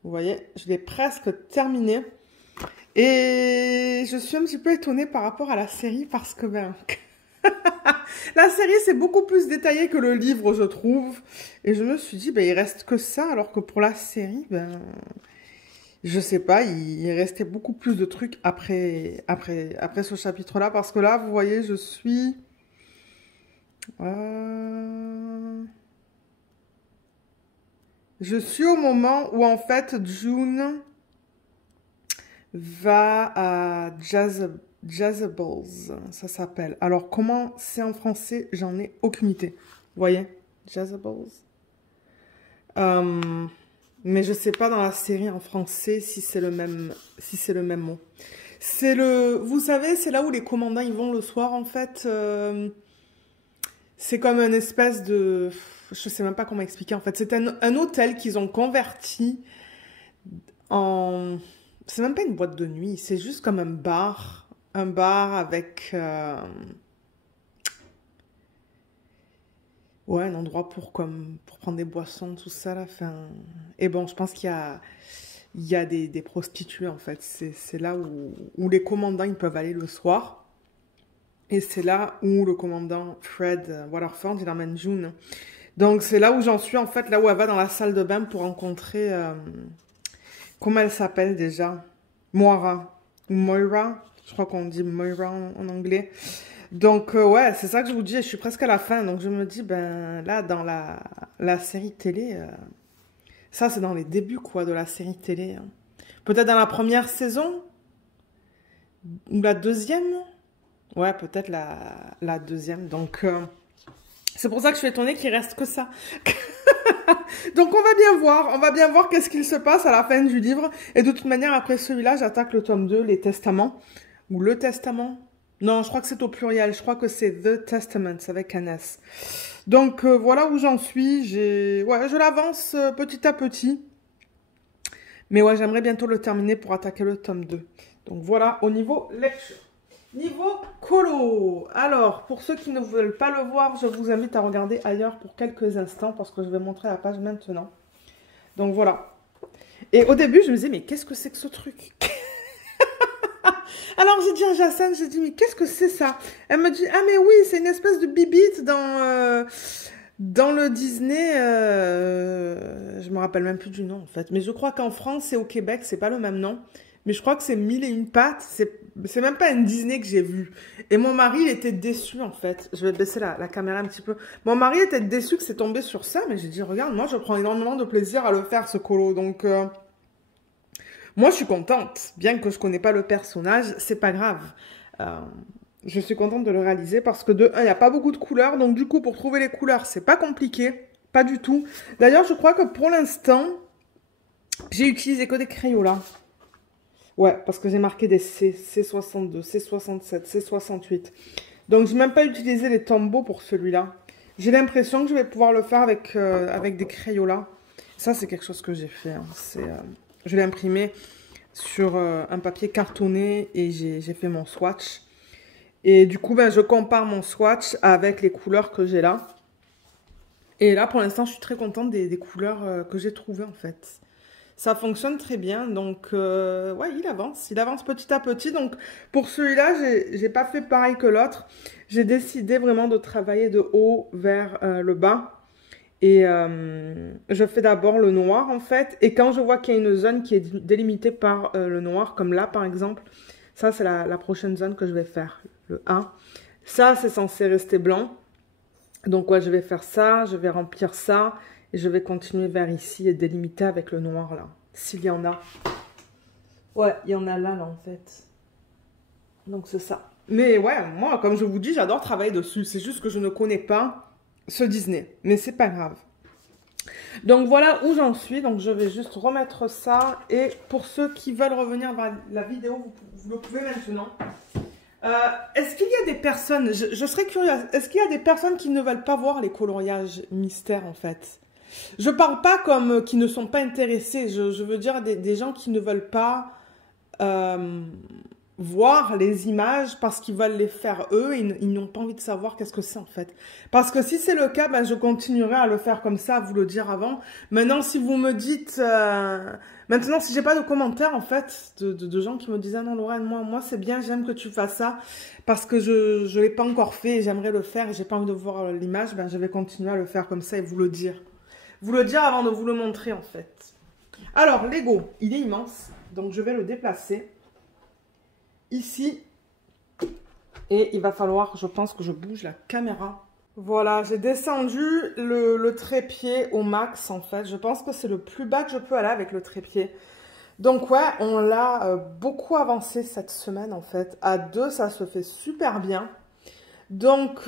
Vous voyez, je l'ai presque terminé. Et je suis un petit peu étonnée par rapport à la série parce que, ben... la série, c'est beaucoup plus détaillé que le livre, je trouve. Et je me suis dit, ben, il reste que ça, alors que pour la série, ben... Je sais pas, il restait beaucoup plus de trucs après ce chapitre-là. Parce que là, vous voyez, je suis... Je suis au moment où, en fait, June va à Jazzables, ça s'appelle. Alors, comment c'est en français? J'en ai aucune idée. Vous voyez? Jazzables. Mais je sais pas dans la série en français si c'est le même mot. C'est le... Vous savez, c'est là où les commandants ils vont le soir, en fait. C'est comme une espèce de... Je sais même pas comment expliquer, en fait. C'est un hôtel qu'ils ont converti en... C'est même pas une boîte de nuit, c'est juste comme un bar. Un bar avec... Ouais, un endroit pour, comme, pour prendre des boissons, tout ça, là. Enfin... Et bon, je pense il y a des prostituées, en fait. C'est là où les commandants ils peuvent aller le soir. Et c'est là où le commandant Fred Waterford, il emmène June. Donc, c'est là où j'en suis, en fait, là où elle va dans la salle de bain pour rencontrer... comment elle s'appelle déjà? Moira. Ou Moira. Je crois qu'on dit Moira en anglais. Donc, ouais, c'est ça que je vous dis. Je suis presque à la fin. Donc, je me dis, ben, là, dans la série télé... ça, c'est dans les débuts, quoi, de la série télé. Hein. Peut-être dans la première saison? Ou la deuxième? Ouais, peut-être la deuxième. Donc, c'est pour ça que je suis étonnée qu'il reste que ça. Donc, on va bien voir. On va bien voir qu'est-ce qu'il se passe à la fin du livre. Et de toute manière, après celui-là, j'attaque le tome 2, les testaments. Ou le testament. Non, je crois que c'est au pluriel. Je crois que c'est The Testaments avec un S. Donc, voilà où j'en suis. Ouais, je l'avance petit à petit. Mais ouais, j'aimerais bientôt le terminer pour attaquer le tome 2. Donc, voilà au niveau lecture. Niveau colo. Alors, pour ceux qui ne veulent pas le voir, je vous invite à regarder ailleurs pour quelques instants parce que je vais montrer la page maintenant. Donc, voilà. Et au début, je me disais, mais qu'est-ce que c'est que ce truc? Alors, j'ai dit à Jacinthe, j'ai dit, mais qu'est-ce que c'est ça? Elle me dit, ah, mais oui, c'est une espèce de bibite dans le Disney. Je me rappelle même plus du nom, en fait. Mais je crois qu'en France et au Québec, c'est pas le même nom. Mais je crois que c'est Mille et une pattes. C'est même pas un Disney que j'ai vu. Et mon mari, il était déçu, en fait. Je vais baisser la caméra un petit peu. Mon mari était déçu que c'est tombé sur ça. Mais j'ai dit, regarde, moi, je prends énormément de plaisir à le faire, ce colo. Donc, moi, je suis contente. Bien que je connais pas le personnage, c'est pas grave. Je suis contente de le réaliser parce que de un, il n'y a pas beaucoup de couleurs. Donc, du coup, pour trouver les couleurs, c'est pas compliqué. Pas du tout. D'ailleurs, je crois que pour l'instant, j'ai utilisé que des Crayolas. Ouais, parce que j'ai marqué des C, C62, C67, C68. Donc, j'ai même pas utilisé les Tombow pour celui-là. J'ai l'impression que je vais pouvoir le faire avec des Crayolas. Ça, c'est quelque chose que j'ai fait. Hein. Je l'ai imprimé sur un papier cartonné et j'ai fait mon swatch. Et du coup, ben, je compare mon swatch avec les couleurs que j'ai là. Et là, pour l'instant, je suis très contente des couleurs que j'ai trouvées, en fait. Ça fonctionne très bien, donc ouais, il avance petit à petit. Donc pour celui-là, j'ai pas fait pareil que l'autre. J'ai décidé vraiment de travailler de haut vers le bas. Et je fais d'abord le noir en fait. Et quand je vois qu'il y a une zone qui est délimitée par le noir, comme là par exemple, ça c'est la prochaine zone que je vais faire, le 1. Ça c'est censé rester blanc. Donc ouais, je vais faire ça, je vais remplir ça. Et je vais continuer vers ici et délimiter avec le noir, là. S'il y en a. Ouais, il y en a là, en fait. Donc, c'est ça. Mais ouais, moi, comme je vous dis, j'adore travailler dessus. C'est juste que je ne connais pas ce Disney. Mais c'est pas grave. Donc, voilà où j'en suis. Donc, je vais juste remettre ça. Et pour ceux qui veulent revenir vers la vidéo, vous le pouvez maintenant. Est-ce qu'il y a des personnes... Je serais curieuse. Est-ce qu'il y a des personnes qui ne veulent pas voir les coloriages mystères, en fait? Je parle pas comme qui ne sont pas intéressés. Je veux dire des gens qui ne veulent pas voir les images parce qu'ils veulent les faire eux. Ils n'ont pas envie de savoir qu'est-ce que c'est en fait. Parce que si c'est le cas, ben, je continuerai à le faire comme ça, à vous le dire avant. Maintenant, si vous me dites... Maintenant, si j'ai pas de commentaires en fait de gens qui me disent « Ah non Lorraine, moi c'est bien, j'aime que tu fasses ça. Parce que je l'ai pas encore fait et j'aimerais le faire et j'ai pas envie de voir l'image. » Ben, je vais continuer à le faire comme ça et vous le dire. Vous le dire avant de vous le montrer en fait. Alors, Lego, il est immense. Donc, je vais le déplacer ici. Et il va falloir, je pense que je bouge la caméra. Voilà, j'ai descendu le trépied au max en fait. Je pense que c'est le plus bas que je peux aller avec le trépied. Donc ouais, on l'a beaucoup avancé cette semaine en fait. À deux, ça se fait super bien. Donc,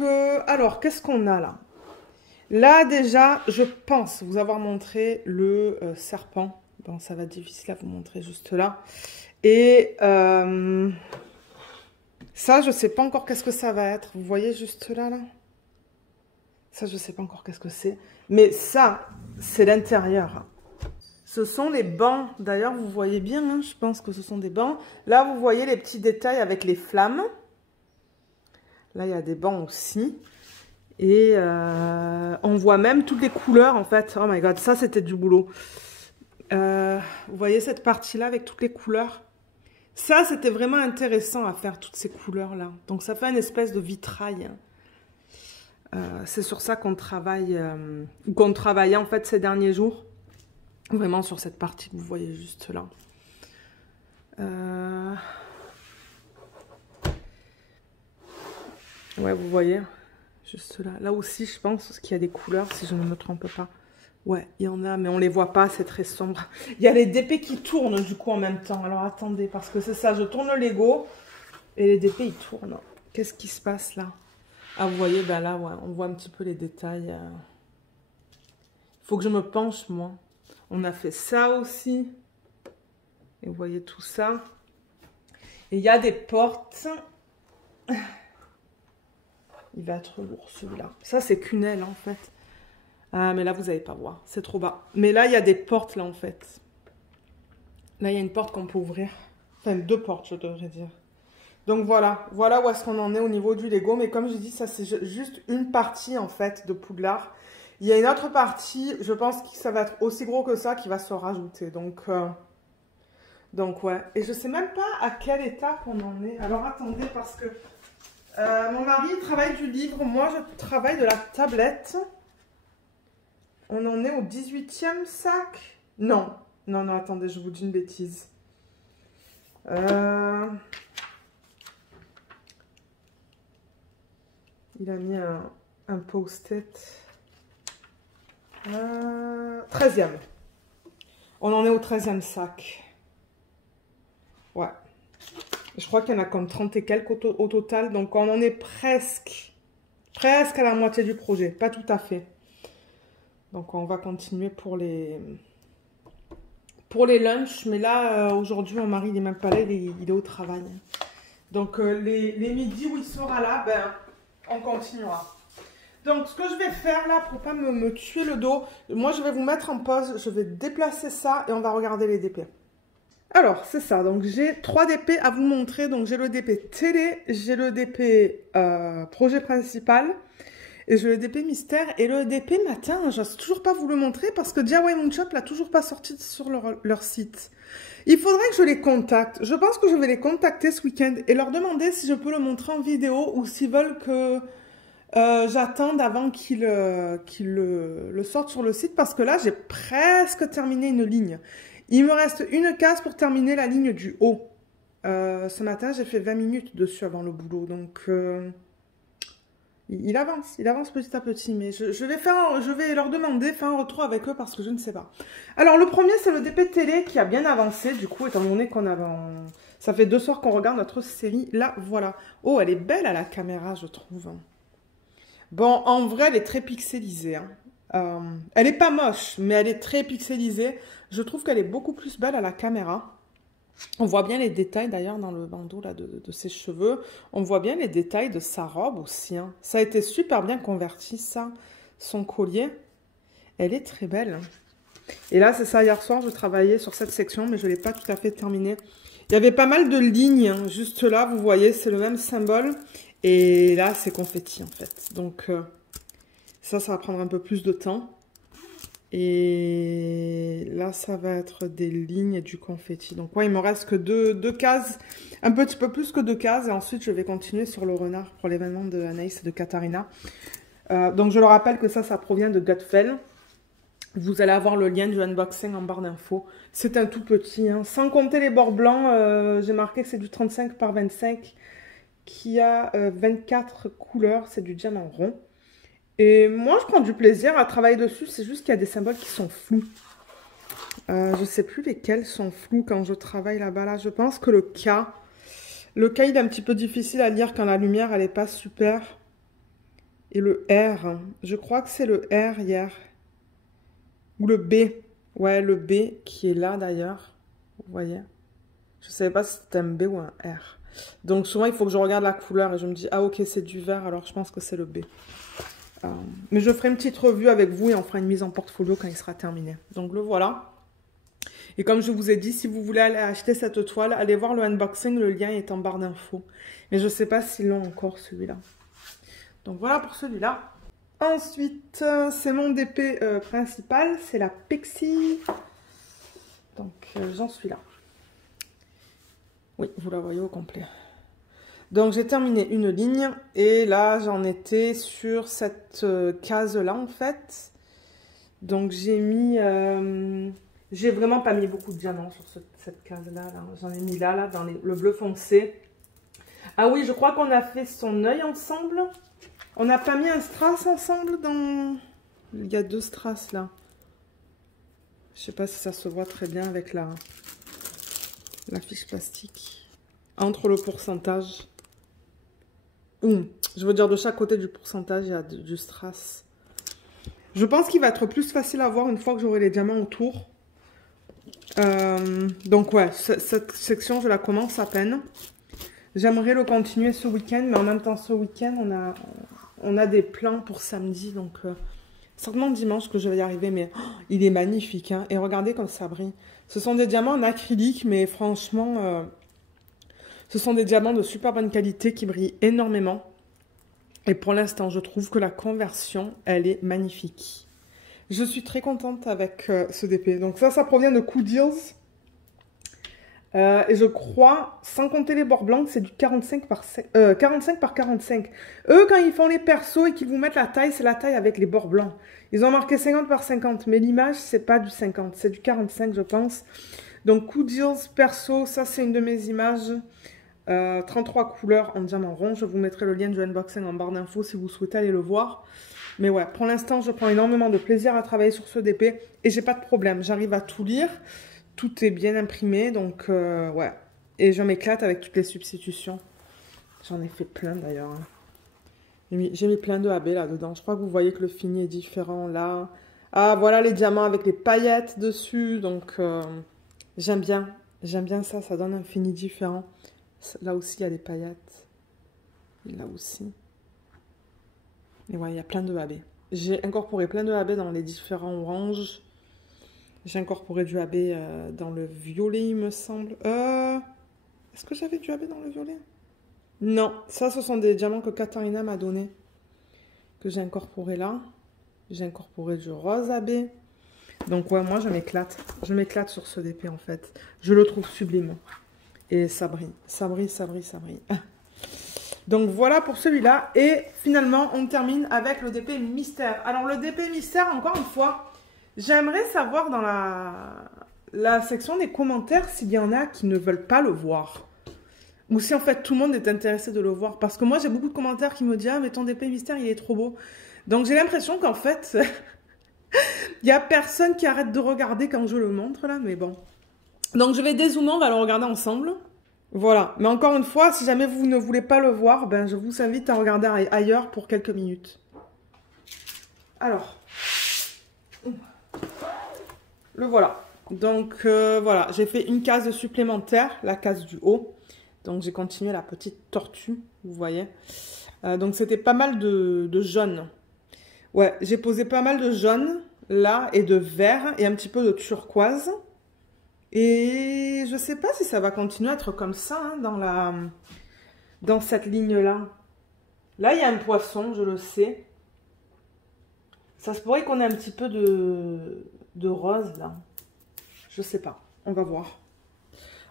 alors, qu'est-ce qu'on a là? Là, déjà, je pense vous avoir montré le serpent. Bon, ça va être difficile à vous montrer juste là. Et ça, je sais pas encore qu'est-ce que ça va être. Vous voyez juste là, là? Ça, je sais pas encore qu'est-ce que c'est. Mais ça, c'est l'intérieur. Ce sont les bancs. D'ailleurs, vous voyez bien, hein, je pense que ce sont des bancs. Là, vous voyez les petits détails avec les flammes. Là, il y a des bancs aussi. Et on voit même toutes les couleurs, en fait. Oh my god, ça, c'était du boulot. Vous voyez cette partie-là avec toutes les couleurs? Ça, c'était vraiment intéressant à faire, toutes ces couleurs-là. Donc, ça fait une espèce de vitrail. C'est sur ça qu'on travaille, ou qu'on travaillait, en fait, ces derniers jours. Vraiment sur cette partie que vous voyez juste là. Ouais, vous voyez, juste là. Là aussi, je pense qu'il y a des couleurs, si je ne me trompe pas. Ouais, il y en a, mais on les voit pas, c'est très sombre. Il y a les DP qui tournent, du coup, en même temps. Alors, attendez, parce que c'est ça, je tourne le Lego, et les DP, ils tournent. Qu'est-ce qui se passe, là? Ah, vous voyez, ben là, ouais, on voit un petit peu les détails. Il faut que je me penche, moi. On a fait ça aussi. Et vous voyez tout ça. Et il y a des portes. Il va être lourd, celui-là. Ça, c'est qu'une aile, en fait. Ah, mais là, vous n'allez pas voir. C'est trop bas. Mais là, il y a des portes, là, en fait. Là, il y a une porte qu'on peut ouvrir. Enfin, deux portes, je devrais dire. Donc, voilà. Voilà où est-ce qu'on en est au niveau du Lego. Mais comme je dis, ça, c'est juste une partie, en fait, de Poudlard. Il y a une autre partie, je pense que ça va être aussi gros que ça, qui va se rajouter. Donc ouais. Et je sais même pas à quelle étape on en est. Alors, attendez, parce que mon mari travaille du livre. Moi, je travaille de la tablette. On en est au 18e sac? Non. Non, non, attendez, je vous dis une bêtise. Il a mis un post-it. 13e. On en est au 13e sac. Ouais. Je crois qu'il y en a comme 30 et quelques au total. Donc, on en est presque à la moitié du projet. Pas tout à fait. Donc, on va continuer pour les lunchs. Mais là, aujourd'hui, mon mari, il n'est même pas là. Il est au travail. Donc, les midis où il sera là, ben, on continuera. Donc, ce que je vais faire là, pour pas me tuer le dos, moi, je vais vous mettre en pause. Je vais déplacer ça et on va regarder les DP. Alors, c'est ça. Donc, j'ai 3 DP à vous montrer. Donc, j'ai le DP télé, j'ai le DP projet principal et j'ai le DP mystère. Et le DP matin, je n'ose toujours pas vous le montrer parce que DIY Moon Shop l'a toujours pas sorti sur leur site. Il faudrait que je les contacte. Je pense que je vais les contacter ce week-end et leur demander si je peux le montrer en vidéo ou s'ils veulent que j'attende avant qu'ils le sortent sur le site parce que là, j'ai presque terminé une ligne. Il me reste une case pour terminer la ligne du haut. Ce matin, j'ai fait 20 minutes dessus avant le boulot. Donc, il avance petit à petit. Mais je vais leur demander, faire un retour avec eux parce que je ne sais pas. Alors, le premier, c'est le DP télé qui a bien avancé. Du coup, étant donné qu'on avait... Ça fait 2 soirs qu'on regarde notre série. Là, voilà. Oh, elle est belle à la caméra, je trouve. Bon, en vrai, elle est très pixelisée. Hein. Elle n'est pas moche, mais elle est très pixelisée. Je trouve qu'elle est beaucoup plus belle à la caméra. On voit bien les détails d'ailleurs dans le bandeau là, de ses cheveux. On voit bien les détails de sa robe aussi. Hein. Ça a été super bien converti, ça. Son collier. Elle est très belle. Et là, c'est ça. Hier soir, je travaillais sur cette section, mais je ne l'ai pas tout à fait terminée. Il y avait pas mal de lignes. Hein. Juste là, vous voyez, c'est le même symbole. Et là, c'est confetti en fait. Donc, ça va prendre un peu plus de temps. Et là, ça va être des lignes et du confetti. Donc, ouais, il me reste que deux cases, un petit peu plus que 2 cases. Et ensuite, je vais continuer sur le renard pour l'événement de Anaïs et de Katharina. Donc, je le rappelle que ça provient de Gutfeld. Vous allez avoir le lien du unboxing en barre d'infos. C'est un tout petit, hein. Sans compter les bords blancs, j'ai marqué que c'est du 35 par 25 qui a 24 couleurs. C'est du diamant rond. Et moi, je prends du plaisir à travailler dessus. C'est juste qu'il y a des symboles qui sont flous. Je ne sais plus lesquels sont flous quand je travaille là-bas. Là, je pense que le K, il est un petit peu difficile à lire quand la lumière, elle n'est pas super. Et le R, je crois que c'est le R hier. Ou le B. Ouais, le B qui est là d'ailleurs. Vous voyez? Je savais pas si c'était un B ou un R. Donc souvent, il faut que je regarde la couleur et je me dis, ah ok, c'est du vert, alors je pense que c'est le B. Mais je ferai une petite revue avec vous et on fera une mise en portfolio quand il sera terminé. Donc le voilà. Et comme je vous ai dit, si vous voulez aller acheter cette toile, allez voir le unboxing, le lien est en barre d'infos. Mais je ne sais pas s'ils l'ont encore celui-là. Donc voilà pour celui-là. Ensuite, c'est mon DP principal, c'est la Pixie. Donc j'en suis là. Oui, vous la voyez au complet. Donc j'ai terminé une ligne et là j'en étais sur cette case-là en fait. Donc j'ai mis... j'ai vraiment pas mis beaucoup de diamants sur cette case-là. Là. J'en ai mis là dans le bleu foncé. Ah oui, je crois qu'on a fait son œil ensemble. On n'a pas mis un strass ensemble dans... Il y a 2 strass là. Je sais pas si ça se voit très bien avec la fiche plastique. Entre le pourcentage. Je veux dire de chaque côté du pourcentage, il y a du strass. Je pense qu'il va être plus facile à voir une fois que j'aurai les diamants autour. Donc ouais, cette section, je la commence à peine. J'aimerais le continuer ce week-end, mais en même temps, ce week-end, on a des plans pour samedi. Donc, certainement dimanche que je vais y arriver, mais il est magnifique. Hein, et regardez comme ça brille. Ce sont des diamants en acrylique, mais franchement, ce sont des diamants de super bonne qualité qui brillent énormément. Et pour l'instant, je trouve que la conversion, elle est magnifique. Je suis très contente avec ce DP. Donc ça provient de Cool Deals. Et je crois, sans compter les bords blancs, c'est du 45 par 45. Eux, quand ils font les persos et qu'ils vous mettent la taille, c'est la taille avec les bords blancs. Ils ont marqué 50 par 50, mais l'image, c'est pas du 50, c'est du 45, je pense. Donc, Cool Deals perso, ça, c'est une de mes images. 33 couleurs en diamant rond. Je vous mettrai le lien du unboxing en barre d'infos si vous souhaitez aller le voir. Mais ouais, pour l'instant, je prends énormément de plaisir à travailler sur ce DP et j'ai pas de problème. J'arrive à tout lire. Tout est bien imprimé, donc ouais. Et je m'éclate avec toutes les substitutions. J'en ai fait plein d'ailleurs. Hein. J'ai mis plein de AB là-dedans. Je crois que vous voyez que le fini est différent là. Ah, voilà les diamants avec les paillettes dessus. Donc, j'aime bien. J'aime bien ça. Ça donne un fini différent. Là aussi, il y a des paillettes. Et là aussi. Et ouais, il y a plein de AB. J'ai incorporé plein de AB dans les différents oranges. J'ai incorporé du AB dans le violet, il me semble. Est-ce que j'avais du AB dans le violet? Non, ça, ce sont des diamants que Katharina m'a donné. Que j'ai incorporé là. J'ai incorporé du rose AB. Donc, ouais, moi, je m'éclate. Je m'éclate sur ce DP, en fait. Je le trouve sublime. Et ça brille. Ça brille, ça brille, ça brille. Donc, voilà pour celui-là. Et finalement, on termine avec le DP mystère. Alors, le DP mystère, encore une fois... J'aimerais savoir dans la section des commentaires s'il y en a qui ne veulent pas le voir. Ou si en fait tout le monde est intéressé de le voir. Parce que moi j'ai beaucoup de commentaires qui me disent « Ah mais ton DP mystère il est trop beau ». Donc j'ai l'impression qu'en fait, il n'y a personne qui arrête de regarder quand je le montre là, mais bon. Donc je vais dézoomer, on va le regarder ensemble. Voilà, mais encore une fois, si jamais vous ne voulez pas le voir, ben je vous invite à regarder ailleurs pour quelques minutes. Alors... Le voilà. Donc, voilà. J'ai fait une case supplémentaire, la case du haut. Donc, j'ai continué la petite tortue, vous voyez. Donc, c'était pas mal de jaune. Ouais, j'ai posé pas mal de jaune, là, et de vert, et un petit peu de turquoise. Et je sais pas si ça va continuer à être comme ça, hein, dans cette ligne-là. Là, il y a un poisson, je le sais. Ça se pourrait qu'on ait un petit peu de rose là. Je sais pas. On va voir.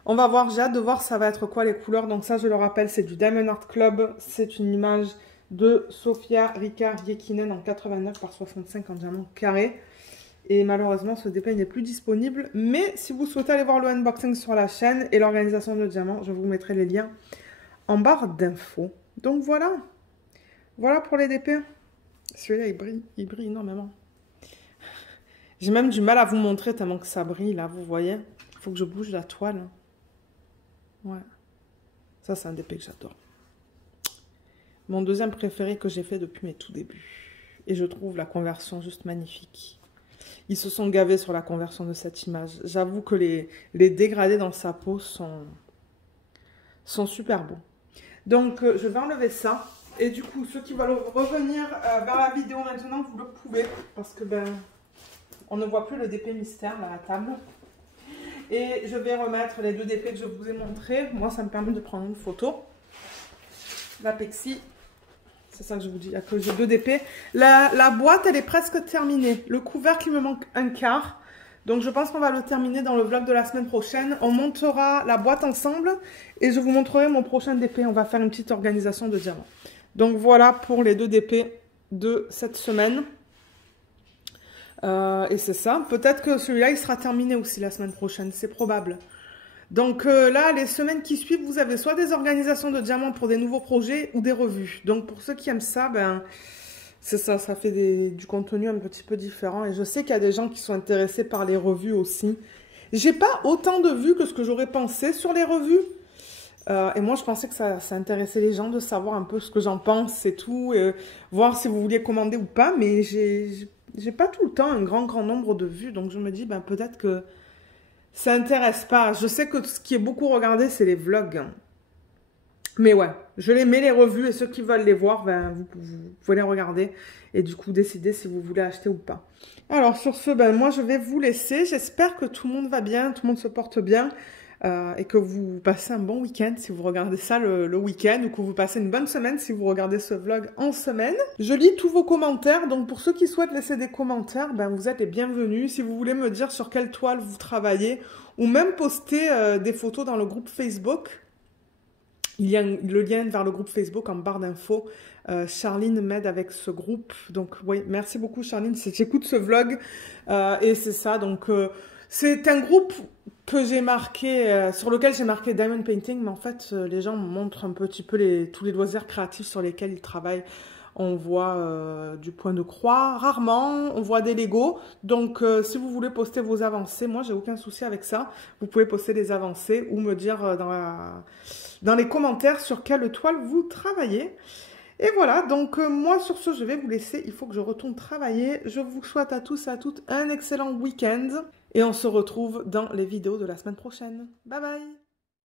On va voir. J'ai hâte de voir ça va être quoi les couleurs. Donc ça, je le rappelle, c'est du Diamond Art Club. C'est une image de Sofia Rikard-Jekinen en 89 par 65 en diamant carré. Et malheureusement, ce DP n'est plus disponible. Mais si vous souhaitez aller voir le unboxing sur la chaîne et l'organisation de diamants, je vous mettrai les liens en barre d'infos. Donc voilà. Voilà pour les DP. Celui-là, il brille énormément. J'ai même du mal à vous montrer tellement que ça brille, là, vous voyez. Il faut que je bouge la toile. Ouais. Ça, c'est un DP que j'adore. Mon deuxième préféré que j'ai fait depuis mes tout débuts. Et je trouve la conversion juste magnifique. Ils se sont gavés sur la conversion de cette image. J'avoue que les dégradés dans sa peau sont sont super beaux. Donc, je vais enlever ça. Et du coup, ceux qui veulent revenir vers la vidéo maintenant, vous le pouvez. Parce que, ben, on ne voit plus le DP mystère à la table. Et je vais remettre les 2 DP que je vous ai montrés. Moi, ça me permet de prendre une photo. La Pexi. C'est ça que je vous dis, il n'y a que j'ai 2 DP. La boîte, elle est presque terminée. Le couvercle, il me manque un quart. Donc, je pense qu'on va le terminer dans le vlog de la semaine prochaine. On montera la boîte ensemble et je vous montrerai mon prochain DP. On va faire une petite organisation de diamants. Donc, voilà pour les 2 DP de cette semaine. Et c'est ça. Peut-être que celui-là, il sera terminé aussi la semaine prochaine. C'est probable. Donc là, les semaines qui suivent, vous avez soit des organisations de diamants pour des nouveaux projets ou des revues. Donc pour ceux qui aiment ça, ben c'est ça, ça fait du contenu un petit peu différent. Et je sais qu'il y a des gens qui sont intéressés par les revues aussi. J'ai pas autant de vues que ce que j'aurais pensé sur les revues. Et moi, je pensais que ça intéressait les gens de savoir un peu ce que j'en pense et tout, et voir si vous vouliez commander ou pas. Mais j'ai pas tout le temps un grand nombre de vues. Donc je me dis, ben peut-être que ça intéresse pas. Je sais que ce qui est beaucoup regardé, c'est les vlogs. Mais ouais, je les mets les revues et ceux qui veulent les voir, ben, vous pouvez les regarder et du coup décider si vous voulez acheter ou pas. Alors sur ce, ben, moi je vais vous laisser. J'espère que tout le monde va bien, tout le monde se porte bien et que vous passez un bon week-end si vous regardez ça le week-end ou que vous passez une bonne semaine si vous regardez ce vlog en semaine. Je lis tous vos commentaires, donc pour ceux qui souhaitent laisser des commentaires, ben, vous êtes les bienvenus. Si vous voulez me dire sur quelle toile vous travaillez ou même poster des photos dans le groupe Facebook. Il y a le lien vers le groupe Facebook en barre d'infos. Charline m'aide avec ce groupe. Donc, oui, merci beaucoup, Charline. J'écoute ce vlog. Et c'est ça. Donc, c'est un groupe que j'ai marqué, sur lequel j'ai marqué Diamond Painting. Mais en fait, les gens me montrent un petit peu tous les loisirs créatifs sur lesquels ils travaillent. On voit du point de croix, rarement, on voit des Legos. Donc, si vous voulez poster vos avancées, moi, j'ai aucun souci avec ça. Vous pouvez poster des avancées ou me dire dans les commentaires sur quelle toile vous travaillez. Et voilà, donc moi, sur ce, je vais vous laisser. Il faut que je retourne travailler. Je vous souhaite à tous et à toutes un excellent week-end. Et on se retrouve dans les vidéos de la semaine prochaine. Bye bye!